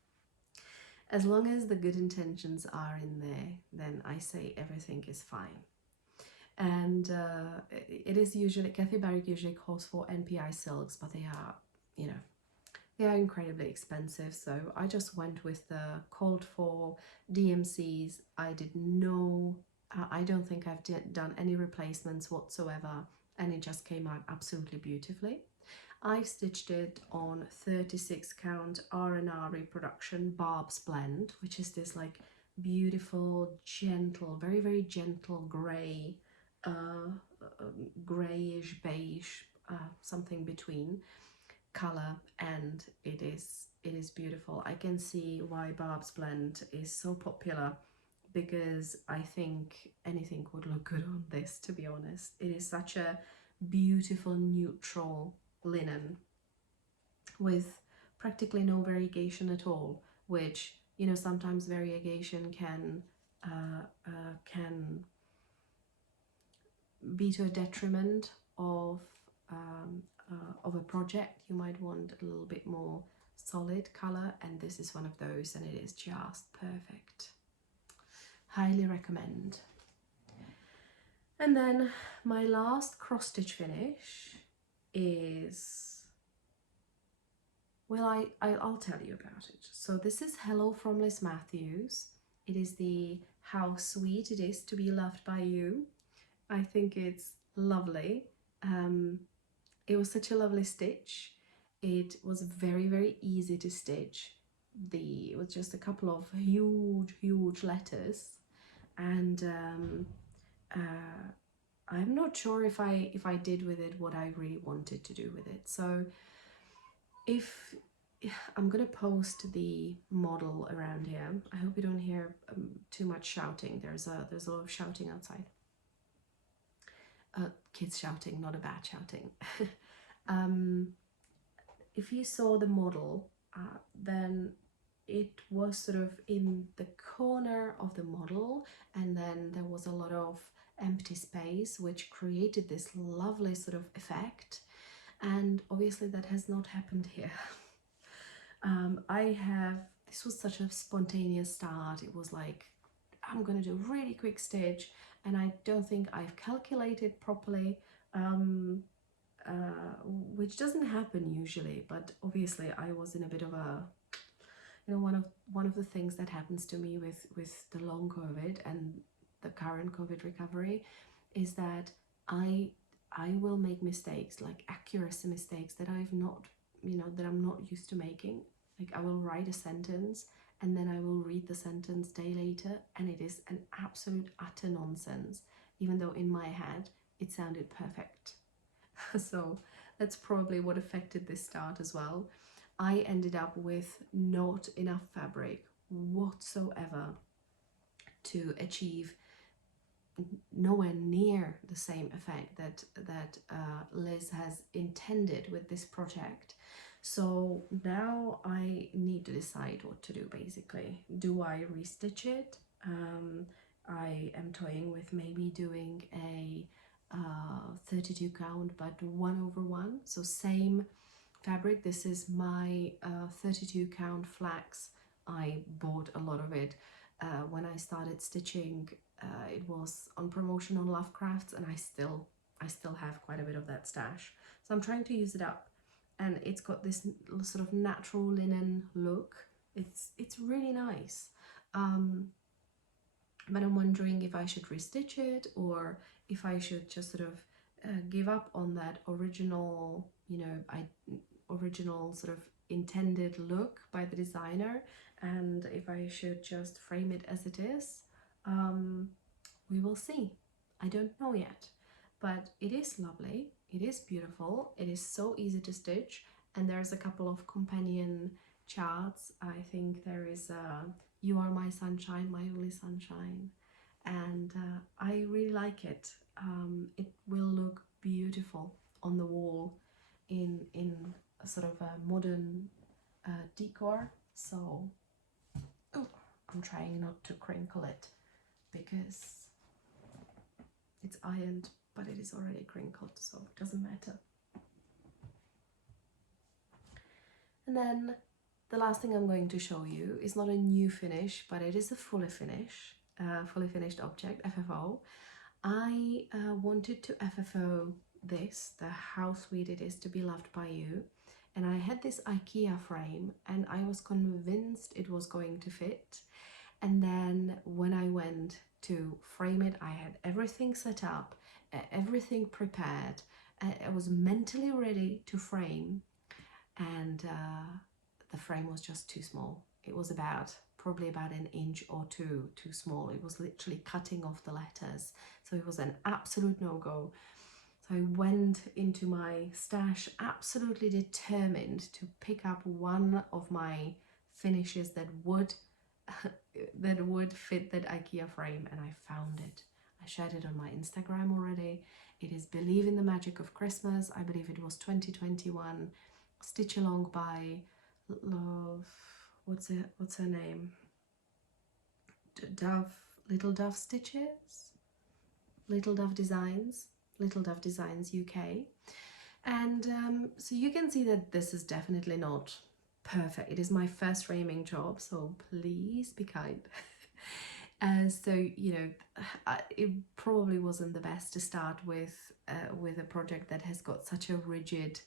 as long as the good intentions are in there, then I say everything is fine. And it is usually, Kathy Barrick usually calls for NPI silks, but they are, you know, they are incredibly expensive. So I just went with the called for DMCs. I did no, I don't think I've done any replacements whatsoever, and it just came out absolutely beautifully. I've stitched it on 36 count R&R reproduction Barb's Blend, which is this like beautiful, gentle, very, very gentle grey, greyish beige, something between color, and it is beautiful. I can see why Barb's Blend is so popular, because I think anything would look good on this, to be honest. It is such a beautiful neutral linen with practically no variegation at all, which, you know, sometimes variegation can be to a detriment of a project. You might want a little bit more solid color, and this is one of those, and it is just perfect. Highly recommend. And then my last cross stitch finish is, well, I'll tell you about it. So this is Hello from Liz Matthews. It is the How Sweet It Is to Be Loved by You. I think it's lovely. it was such a lovely stitch. It was very, very easy to stitch. It was just a couple of huge letters, and I'm not sure if I did with it what I really wanted to do with it. So if I'm gonna post the model around here. I hope you don't hear too much shouting. There's a lot of shouting outside. Kids shouting, not a bat shouting. If you saw the model, then it was sort of in the corner of the model, and then there was a lot of empty space which created this lovely sort of effect, and obviously that has not happened here. This was such a spontaneous start. It was like, I'm gonna do a really quick stitch, and I don't think I've calculated properly, which doesn't happen usually, but obviously I was in a bit of a, you know, one of the things that happens to me with the long COVID and the current COVID recovery is that I will make mistakes, like accuracy mistakes that I've not, you know, that I'm not used to making. Like I will write a sentence and then I will read the sentence day later and it is an absolute utter nonsense, even though in my head it sounded perfect. So that's probably what affected this start as well. I ended up with not enough fabric whatsoever to achieve nowhere near the same effect that Liz has intended with this project. So now I need to decide what to do basically. Do I restitch it? I am toying with maybe doing a 32 count but 1/1, so same fabric. This is my 32 count flax. I bought a lot of it when I started stitching. It was on promotion on Lovecrafts, and I still have quite a bit of that stash, so I'm trying to use it up, and it's got this sort of natural linen look. It's really nice, but I'm wondering if I should restitch it or if I should just sort of give up on that original, you know, original sort of intended look by the designer, and if I should just frame it as it is. We will see. I don't know yet, but it is lovely, it is beautiful, it is so easy to stitch, and there's a couple of companion charts. I think there is You Are My Sunshine, My Only Sunshine, and I really like it. It will look beautiful on the wall in a sort of a modern decor. So I'm trying not to crinkle it because it's ironed, but it is already crinkled, so it doesn't matter. And then the last thing I'm going to show you is not a new finish, but it is a fully finished object, FFO. I wanted to FFO this, the How Sweet It Is to Be Loved by You, and I had this IKEA frame and I was convinced it was going to fit, and then when I went to frame it, I had everything set up, everything prepared, I was mentally ready to frame, and the frame was just too small. It was probably about an inch or two too small. It was literally cutting off the letters, so it was an absolute no-go. So I went into my stash absolutely determined to pick up one of my finishes that would fit that IKEA frame, and I found it. I shared it on my Instagram already. It is Believe in the Magic of Christmas. I believe it was 2021. Stitch Along by Love. What's her name? Little Dove Stitches? Little Dove Designs UK. And so you can see that this is definitely not perfect. It is my first framing job, so please be kind. So you know, it probably wasn't the best to start with a project that has got such a rigid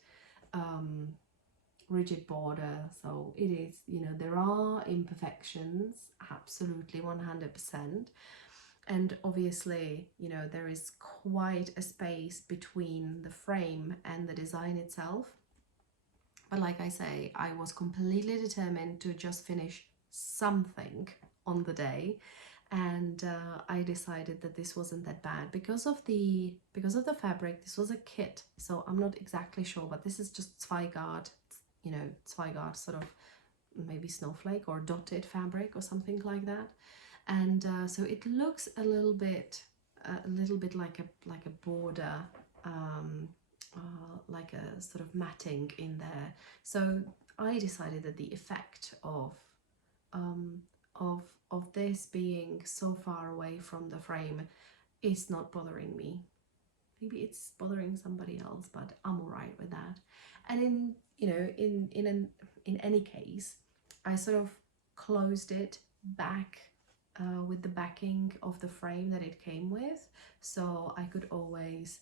border. So it is, you know, there are imperfections, absolutely 100%, And obviously, you know, there is quite a space between the frame and the design itself. But like I say, I was completely determined to just finish something on the day, and I decided that this wasn't that bad because of the fabric. This was a kit, so I'm not exactly sure, but this is just Zweigart, you know, Zweigart sort of maybe snowflake or dotted fabric or something like that. And so it looks a little bit like a border, like a sort of matting in there. So I decided that the effect um, of of this being so far away from the frame is not bothering me. Maybe it's bothering somebody else, but I'm alright with that. And in, you know, in any case, I sort of closed it back with the backing of the frame that it came with, so I could always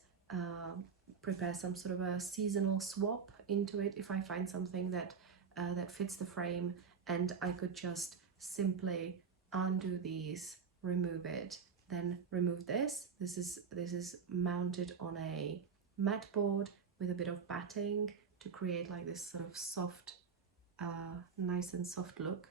prepare some sort of a seasonal swap into it if I find something that that fits the frame, and I could just simply undo these, remove it, then remove this. This is mounted on a mat board with a bit of batting to create like this sort of soft, nice and soft look.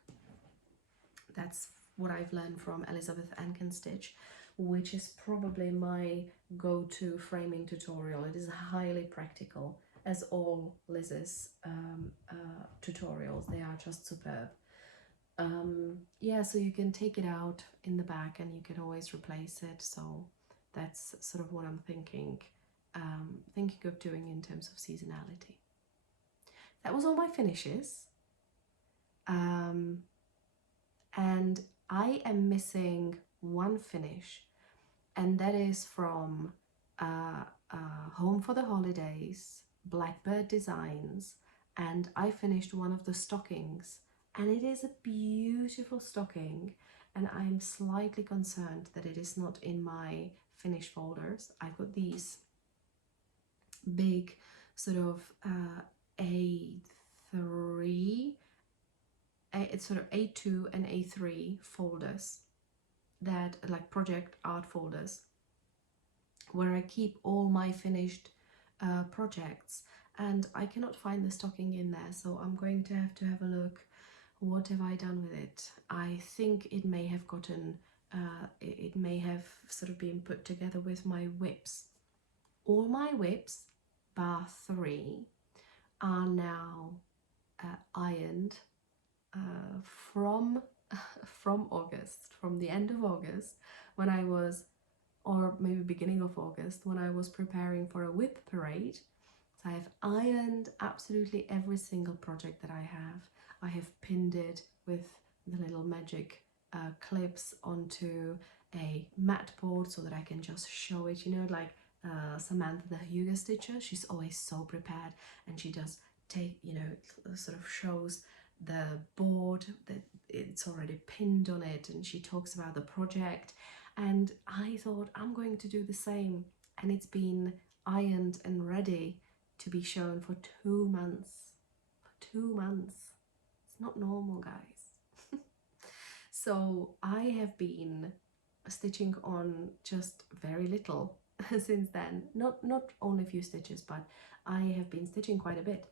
That's what I've learned from Elizabeth Anken Stitch, which is probably my go-to framing tutorial. It is highly practical, as all Liz's tutorials. They are just superb. Yeah, so you can take it out in the back and you can always replace it. So that's sort of what I'm thinking of doing in terms of seasonality. That was all my finishes. And I am missing one finish, and that is from Home for the Holidays, Blackbird Designs, and I finished one of the stockings, and it is a beautiful stocking, and I'm slightly concerned that it is not in my finished folders. I've got these big sort of A3, it's sort of A2 and A3 folders that are like project art folders where I keep all my finished projects, and I cannot find the stocking in there, so I'm going to have a look. What have I done with it? I think it may have gotten it may have sort of been put together with my whips. All my whips, bar 3, are now ironed from August, from the end of August, when I was, or maybe beginning of August, when I was preparing for a whip parade. So I have ironed absolutely every single project that I have. I have pinned it with the little magic clips onto a mat board so that I can just show it, you know, like Samantha the Hugo Stitcher. She's always so prepared, and she does take, you know, sort of shows the board that it's already pinned on it, and she talks about the project. And I thought I'm going to do the same, and it's been ironed and ready to be shown for 2 months. For 2 months. It's not normal, guys. So I have been stitching on just very little since then. Not only a few stitches, but I have been stitching quite a bit,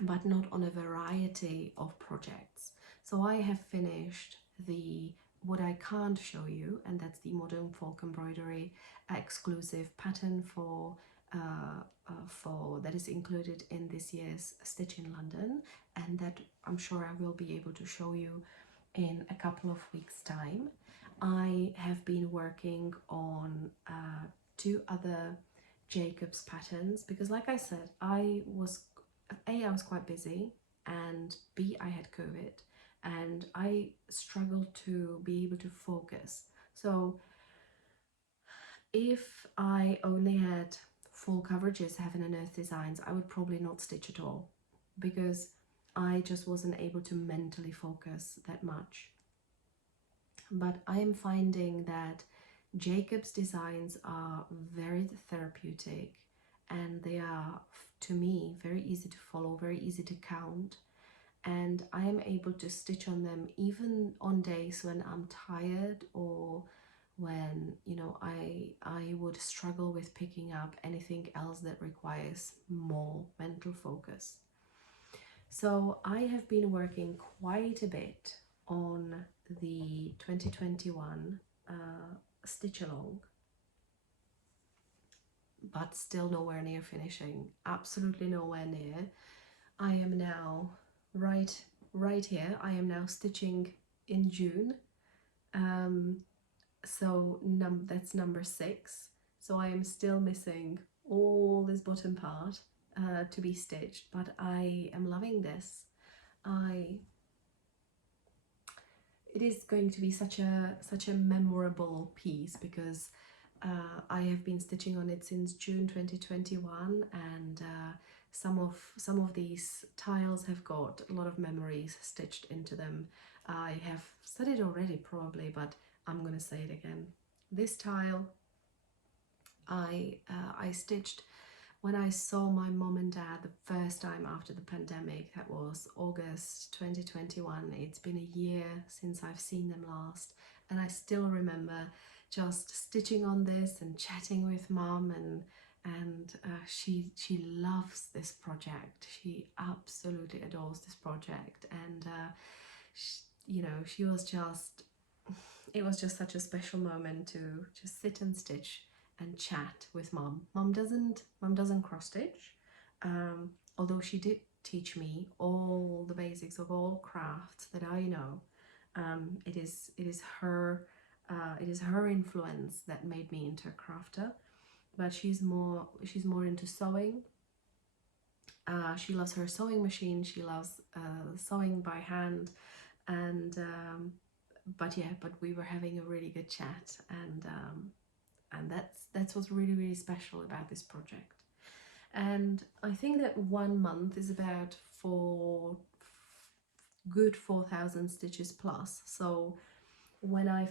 but not on a variety of projects. So I have finished what I can't show you, and that's the Modern Folk Embroidery exclusive pattern for that is included in this year's Stitch in London, and that I'm sure I will be able to show you in a couple of weeks' time. I have been working on 2 other Jacob's patterns because, like I said, I was quite busy, and B, I had COVID, and I struggled to be able to focus. So if I only had full coverages Heaven and Earth Designs, I would probably not stitch at all because I just wasn't able to mentally focus that much. But I am finding that Jacob's designs are very therapeutic, and they are, to me, very easy to follow, very easy to count, and I am able to stitch on them even on days when I'm tired or when, you know, I would struggle with picking up anything else that requires more mental focus. So I have been working quite a bit on the 2021 Stitch Along, but still nowhere near finishing, absolutely nowhere near. I am now right here. I am now stitching in June. So that's number 6. So I am still missing all this bottom part to be stitched, but I am loving this. It is going to be such a memorable piece, because I have been stitching on it since June 2021, and some of these tiles have got a lot of memories stitched into them. I have said it already probably, but I'm gonna say it again. This tile I stitched when I saw my mom and dad the first time after the pandemic. That was August 2021. It's been a year since I've seen them last, and I still remember just stitching on this and chatting with mom, and she loves this project. She absolutely adores this project, and you know, she was just, it was just such a special moment to just sit and stitch and chat with mom. Mom doesn't cross stitch, although she did teach me all the basics of all crafts that I know. It is her influence that made me into a crafter, but she's more into sewing. She loves her sewing machine. She loves sewing by hand, and but yeah, but we were having a really good chat, and that's what's really special about this project. And I think that 1 month is about good 4,000 stitches plus. So when I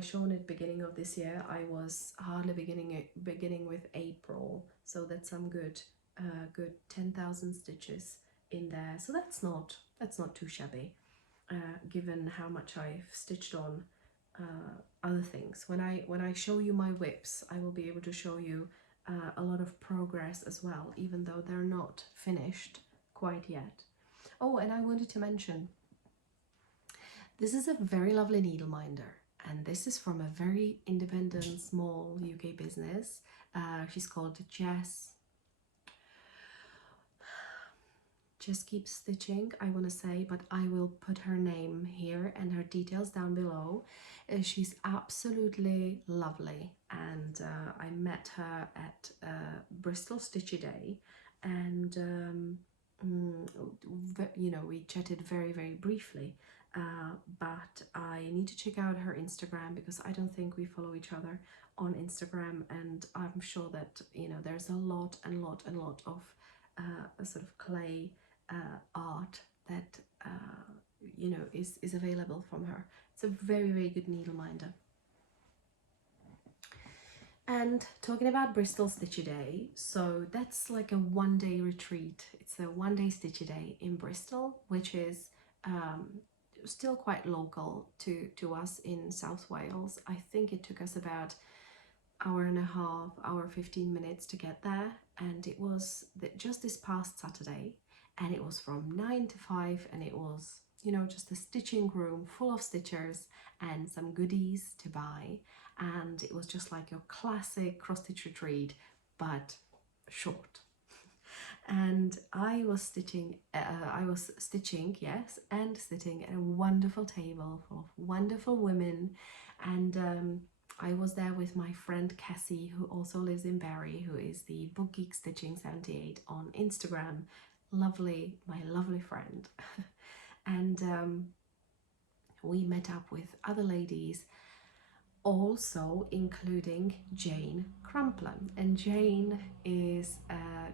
shown it beginning of this year, I was hardly beginning with April, so that's some good 10,000 stitches in there. So that's not too shabby, given how much I've stitched on other things. When I show you my whips, I will be able to show you a lot of progress as well, even though they're not finished quite yet. Oh, and I wanted to mention, this is a very lovely needle minder, and this is from a very independent, small UK business. She's called Jess Keeps Stitching, I want to say, but I will put her name here and her details down below. She's absolutely lovely, and I met her at Bristol Stitchy Day, and you know, we chatted very briefly, but I need to check out her Instagram, because I don't think we follow each other on Instagram, and I'm sure that, you know, there's a lot of sort of clay art that you know, is available from her. It's a very good needle minder. And talking about Bristol Stitchy Day, so that's like a 1-day retreat. It's a 1-day Stitchy Day in Bristol, which is still quite local to us in South Wales. I think it took us about hour and a half, hour 15 minutes to get there, and it was just this past Saturday, and it was from 9 to 5, and it was, you know, just a stitching room full of stitchers and some goodies to buy, and it was just like your classic cross-stitch retreat, but short. And I was stitching, yes, and sitting at a wonderful table full of wonderful women, and I was there with my friend Cassie, who also lives in Barry, who is the Book Geek Stitching 78 on Instagram. Lovely, my lovely friend. And we met up with other ladies, also including Jane Crumpler. And Jane is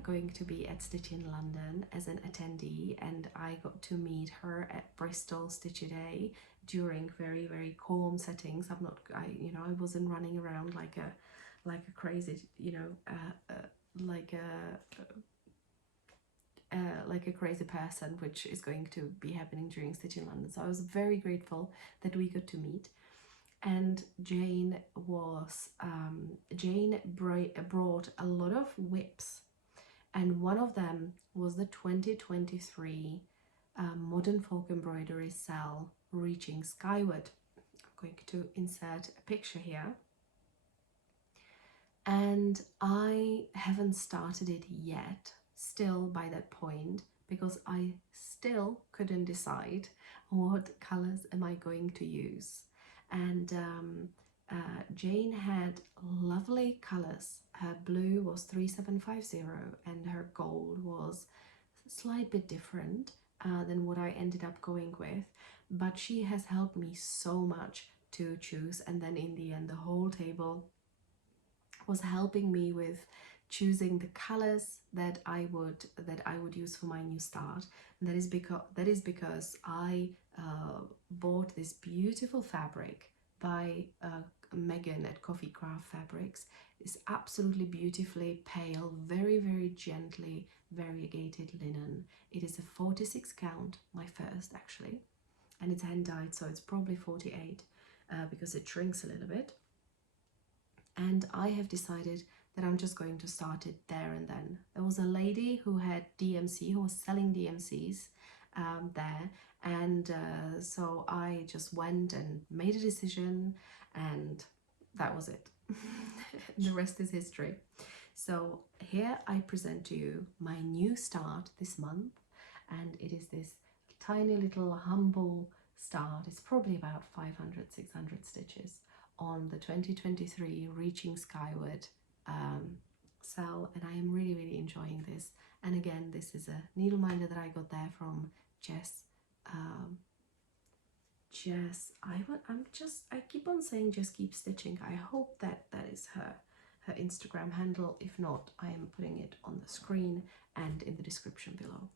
going to be at Stitch in London as an attendee, and I got to meet her at Bristol Stitchy Day during very calm settings. I wasn't running around like a crazy, you know, like a crazy person, which is going to be happening during Stitch in London. So I was very grateful that we got to meet. And Jane brought a lot of whips, and one of them was the 2023 Modern Folk Embroidery Cell Reaching Skyward. I'm going to insert a picture here. And I haven't started it yet, still by that point, because I still couldn't decide what colors am I going to use. And Jane had lovely colors. Her blue was 3750 and her gold was a slight bit different than what I ended up going with, but she has helped me so much to choose. And then in the end, the whole table was helping me with choosing the colors that I would use for my new start. And that is because I bought this beautiful fabric by Megan at Coffee Craft Fabrics. It's absolutely beautifully pale, very, very gently variegated linen. It is a 46 count, my first actually, and it's hand dyed, so it's probably 48 because it shrinks a little bit. And I have decided that I'm just going to start it there and then. There was a lady who had DMC, who was selling DMCs there, and so I just went and made a decision, and that was it. The rest is history. So here I present to you my new start this month, and it is this tiny little humble start. It's probably about 500-600 stitches on the 2023 Reaching Skyward cell, and I am really, really enjoying this. And again, this is a needle minder that I got there from Jess. I keep on saying Just Keep Stitching. I hope that is her Instagram handle. If not, I am putting it on the screen and in the description below.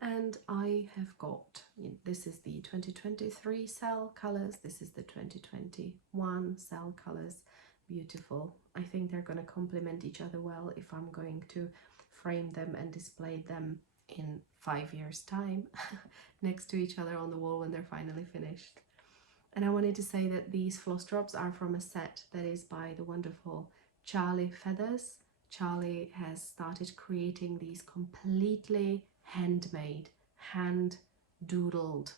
And I have got, this is the 2023 cell colors, this is the 2021 cell colors. Beautiful. I think they're going to complement each other well if I'm going to frame them and display them in 5 years' time next to each other on the wall when they're finally finished. And I wanted to say that these floss drops are from a set that is by the wonderful Charlie Feathers. Charlie has started creating these completely handmade, hand doodled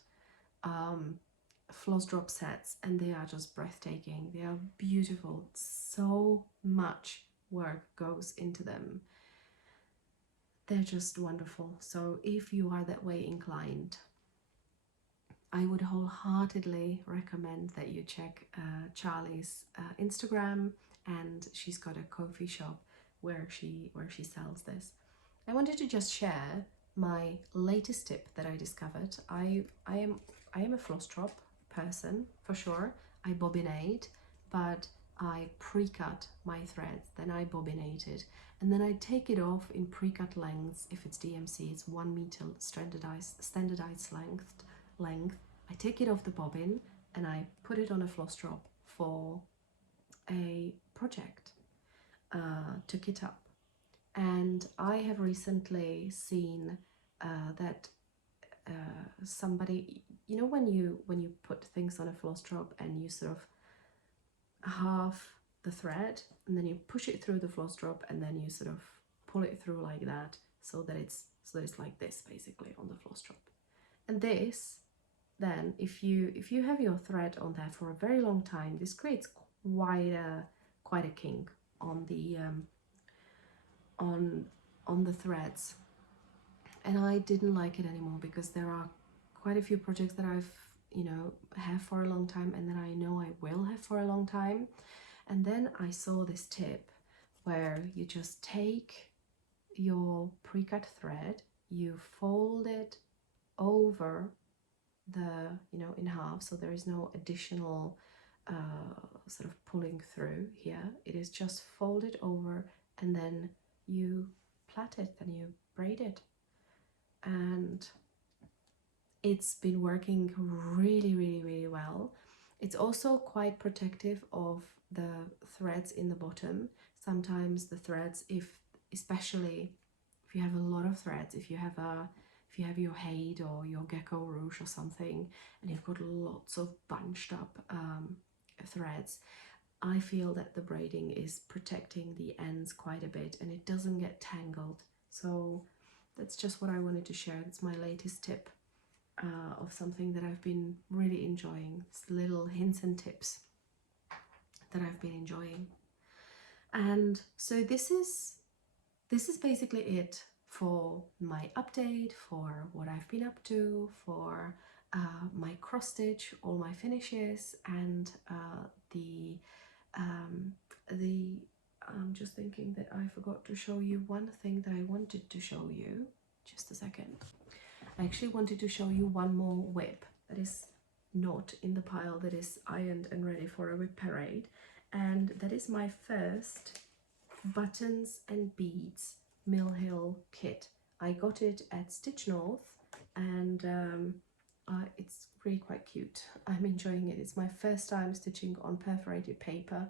floss drop sets, and they are just breathtaking. They are beautiful. So much work goes into them. They're just wonderful. So if you are that way inclined, I would wholeheartedly recommend that you check Charlie's Instagram, and she's got a coffee shop where she sells this. I wanted to just share my latest tip that I discovered. I am a floss drop person for sure. I bobinate, but I pre-cut my threads, then I bobinate it, and then I take it off in pre-cut lengths. If it's DMC, it's 1 meter standardized length. I take it off the bobbin and I put it on a floss drop for a project to kit up. And I have recently seen that somebody, you know, when you put things on a floss drop and you sort of half the thread and then you push it through the floss drop and then you sort of pull it through like that, so that it's like this basically on the floss drop. And this, then if you have your thread on there for a very long time, this creates quite a kink on the on the threads, and I didn't like it anymore because there are quite a few projects that I've have for a long time and that I know I will have for a long time. And then I saw this tip where you just take your pre-cut thread, you fold it over the in half, so there is no additional sort of pulling through here. It is just folded over, and then you plait it and you braid it, and it's been working really well. It's also quite protective of the threads in the bottom. Sometimes the threads, especially if you have a lot of threads, if you if you have your Hade or your Gecko Rouge or something, and you've got lots of bunched up threads, I feel that the braiding is protecting the ends quite a bit and it doesn't get tangled. So that's just what I wanted to share. It's my latest tip of something that I've been really enjoying. It's little hints and tips that I've been enjoying. And so this is basically it for my update, for what I've been up to, for my cross stitch, all my finishes, and I'm just thinking that I forgot to show you one thing that I wanted to show you. Just a second. I actually wanted to show you one more whip that is not in the pile, that is ironed and ready for a whip parade, and that is my first buttons and beads Mill Hill kit. I got it at Stitch North, and it's really quite cute. I'm enjoying it. It's my first time stitching on perforated paper,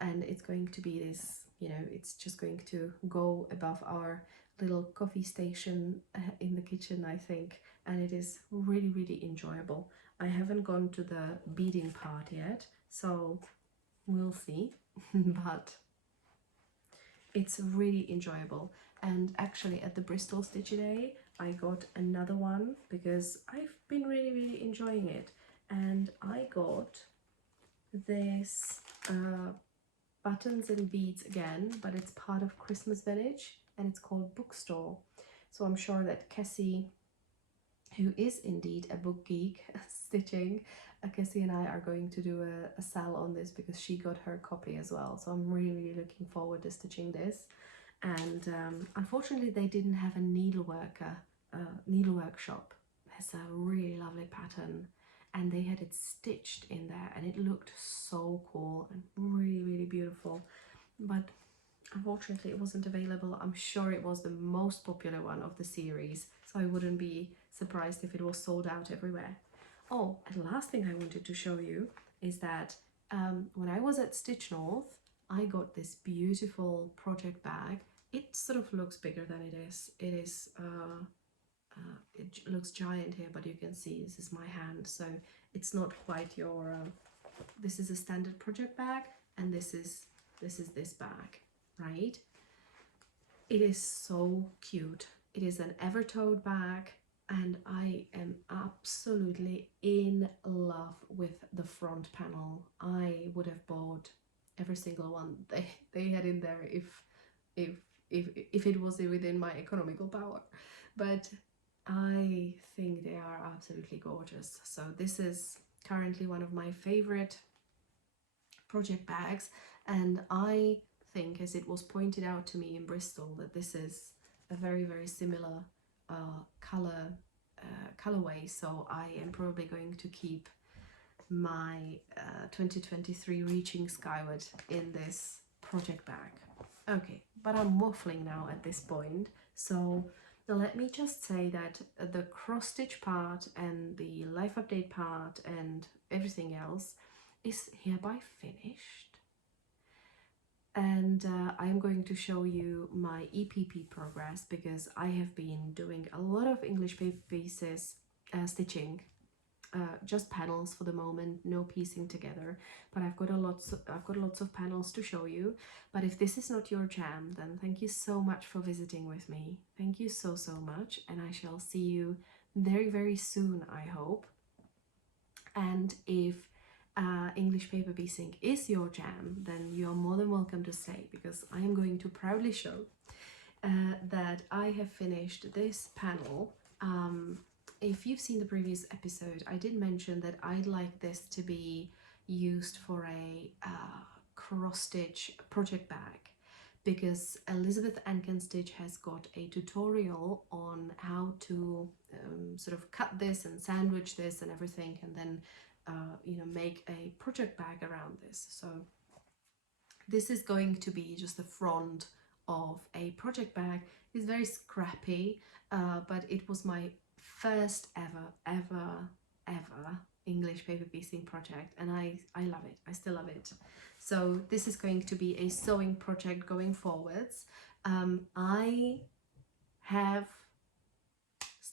and it's going to be this, you know, it's just going to go above our little coffee station in the kitchen, I think, and it is really, really enjoyable. I haven't gone to the beading part yet, so we'll see, but it's really enjoyable. And actually at the Bristol Stitch Day I got another one because I've been really, really enjoying it, and I got this buttons and beads again, but it's part of Christmas Village and it's called Bookstore. So I'm sure that Cassie, who is indeed a book geek stitching, Cassie and I are going to do a sell on this because she got her copy as well. So I'm really, really looking forward to stitching this. And unfortunately they didn't have a needlework shop. It's a really lovely pattern, and they had it stitched in there and it looked so cool and really, really beautiful, but unfortunately it wasn't available. I'm sure it was the most popular one of the series, so I wouldn't be surprised if it was sold out everywhere. Oh, and the last thing I wanted to show you is that when I was at Stitch North, I got this beautiful project bag. It sort of looks bigger than it is. It looks giant here, but you can see this is my hand, so it's not quite your this is a standard project bag, and this is this bag, right? It is so cute. It is an ever-toed bag, and I am absolutely in love with the front panel. I would have bought every single one they had in there if it was within my economical power, but I think they are absolutely gorgeous. So this is currently one of my favorite project bags, and I think, as it was pointed out to me in Bristol, that this is a very, very similar colorway, so I am probably going to keep my 2023 Reaching Skyward in this project bag. Okay, but I'm waffling now at this point, so now let me just say that the cross stitch part and the life update part and everything else is hereby finished, and I am going to show you my EPP progress, because I have been doing a lot of English paper pieces stitching, just panels for the moment, no piecing together, but I've got lots of panels to show you. But if this is not your jam, then thank you so much for visiting with me. Thank you so much, and I shall see you very, very soon, I hope. And if English paper piecing is your jam, then you're more than welcome to stay, because I am going to proudly show that I have finished this panel. If you've seen the previous episode, I did mention that I'd like this to be used for a cross-stitch project bag, because Elizabeth Ankenstitch has got a tutorial on how to sort of cut this and sandwich this and everything, and then you know, make a project bag around this. So this is going to be just the front of a project bag. It's very scrappy, but it was my first ever English paper piecing project, and I love it. I still love it. So this is going to be a sewing project going forwards. I have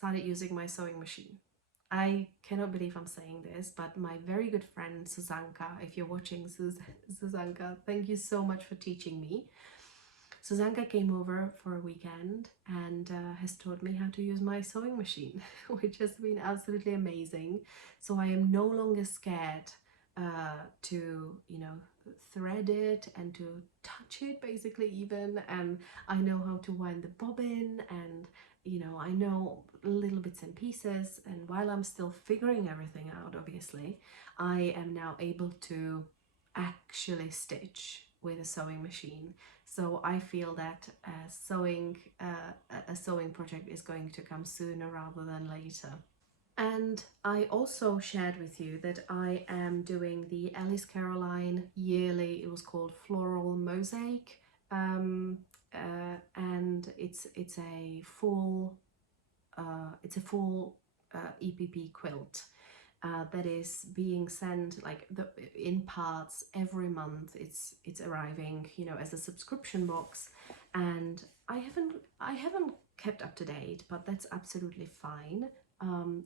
started using my sewing machine. I cannot believe I'm saying this, but my very good friend Susanka, if you're watching, Susanka, thank you so much for teaching me. Susanka came over for a weekend and has taught me how to use my sewing machine, which has been absolutely amazing. So I am no longer scared to, you know, thread it and to touch it basically even, and I know how to wind the bobbin, and you know, I know little bits and pieces, and while I'm still figuring everything out, obviously, I am now able to actually stitch with a sewing machine. So I feel that a sewing project is going to come sooner rather than later. And I also shared with you that I am doing the Alice Caroline yearly, it was called Floral Mosaic, and it's a full EPP quilt that is being sent like in parts every month. It's arriving, you know, as a subscription box, and I haven't kept up to date, but that's absolutely fine.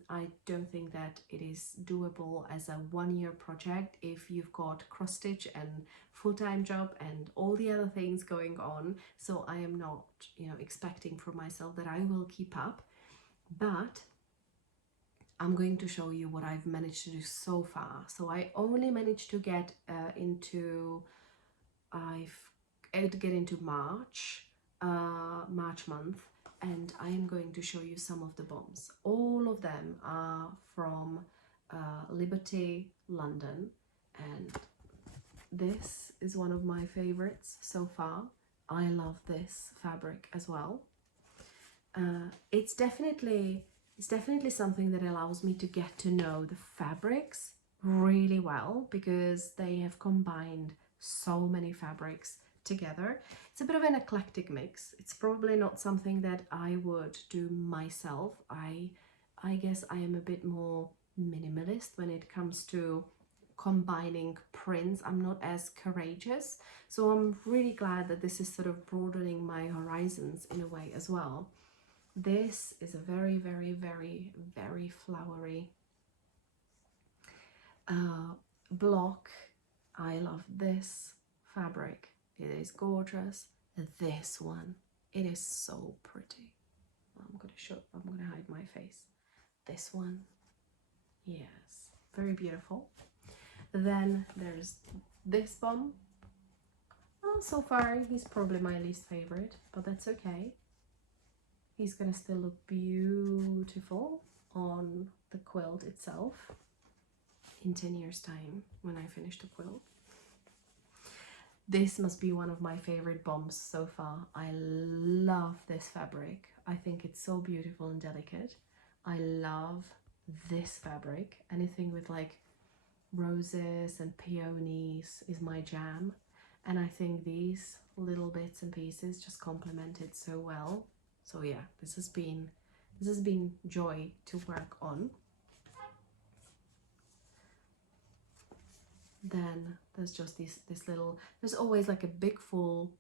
I don't think that it is doable as a one-year project if you've got cross-stitch and full-time job and all the other things going on. So I am not, you know, expecting from myself that I will keep up, but I'm going to show you what I've managed to do so far. So I only managed to get into March, March month, and I am going to show you some of the bombs. All of them are from Liberty, London, and this is one of my favorites so far. I love this fabric as well. It's definitely something that allows me to get to know the fabrics really well, because they have combined so many fabrics together. It's a bit of an eclectic mix. It's probably not something that I would do myself. I guess I am a bit more minimalist when it comes to combining prints. I'm not as courageous, so I'm really glad that this is sort of broadening my horizons in a way as well. This is a very, very, very, very flowery block. I love this fabric. It is gorgeous. This one, it is so pretty. I'm gonna hide my face. This one, yes, very beautiful. Then there's this bomb. Well, so far he's probably my least favorite, but that's okay. He's gonna still look beautiful on the quilt itself in 10 years time when I finish the quilt. This must be one of my favorite bombs so far. I love this fabric. I think it's so beautiful and delicate. I love this fabric. Anything with like roses and peonies is my jam, and I think these little bits and pieces just complement it so well. So yeah, this has been joy to work on. Then there's just this little, there's always like a big full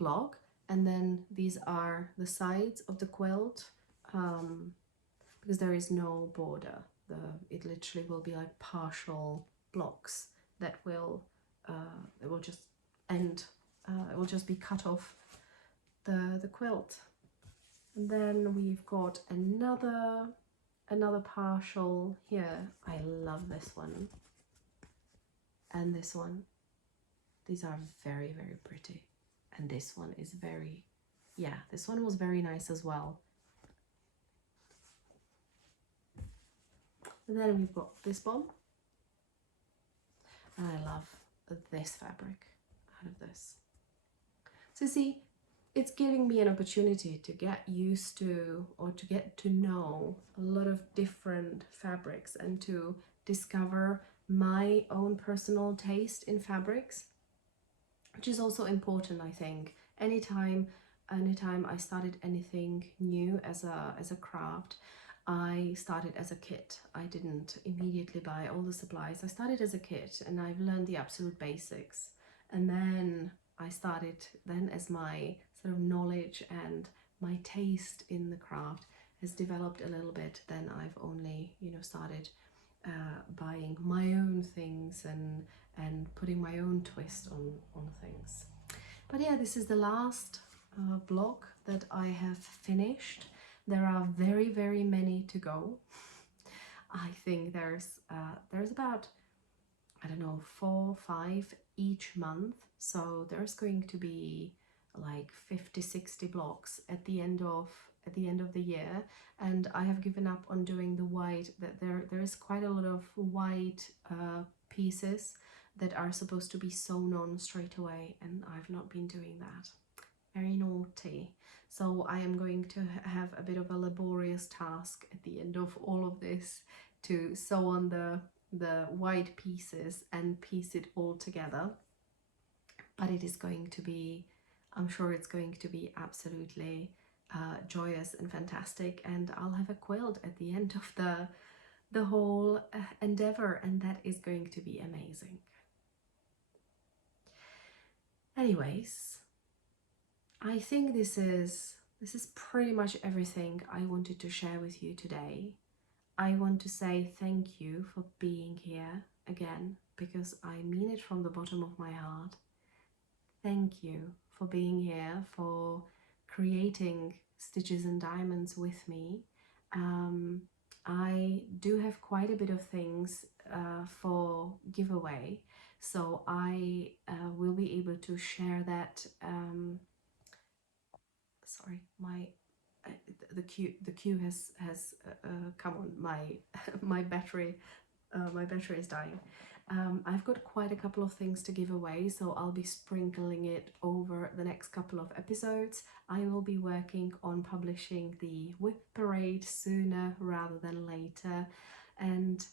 block, and then these are the sides of the quilt, because there is no border. It literally will be like partial blocks that will it will just end, it will just be cut off the quilt. And then we've got another partial here. I love this one and this one. These are very, very pretty, and this one is very, yeah, this one was very nice as well. And then we've got this bomb, and I love this fabric out of this. So see, it's giving me an opportunity to get used to, or to get to know a lot of different fabrics, and to discover my own personal taste in fabrics, which is also important, I think. Anytime I started anything new as a craft, I started as a kit. I didn't immediately buy all the supplies. I started as a kit, and I've learned the absolute basics, and then I started then as my sort of knowledge and my taste in the craft has developed a little bit, then I've only, you know, started buying my own things and putting my own twist on things. But yeah, this is the last block that I have finished. There are very many to go. I think there's about, I don't know, 4, 5 each month. So there's going to be like 50, 60 blocks at the end of the year, and I have given up on doing the white. That there is quite a lot of white pieces that are supposed to be sewn on straight away, and I've not been doing that. Very naughty. So I am going to have a bit of a laborious task at the end of all of this to sew on the white pieces and piece it all together. But it is going to be, I'm sure it's going to be absolutely joyous and fantastic, and I'll have a quilt at the end of the whole endeavor, and that is going to be amazing. Anyways, I think this is pretty much everything I wanted to share with you today. I want to say thank you for being here again, because I mean it from the bottom of my heart. Thank you for being here, for creating Stitches and Diamonds with me. I do have quite a bit of things for giveaway, so I will be able to share that. Sorry, my the queue has come on. My my battery is dying. I've got quite a couple of things to give away, so I'll be sprinkling it over the next couple of episodes. I will be working on publishing the Whip Parade sooner rather than later, and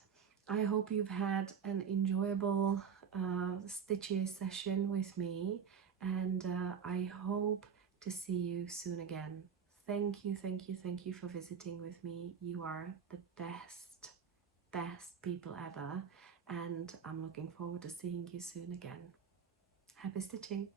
I hope you've had an enjoyable Stitchy session with me, and I hope to see you soon again. Thank you for visiting with me. You are the best people ever, and I'm looking forward to seeing you soon again. Happy stitching!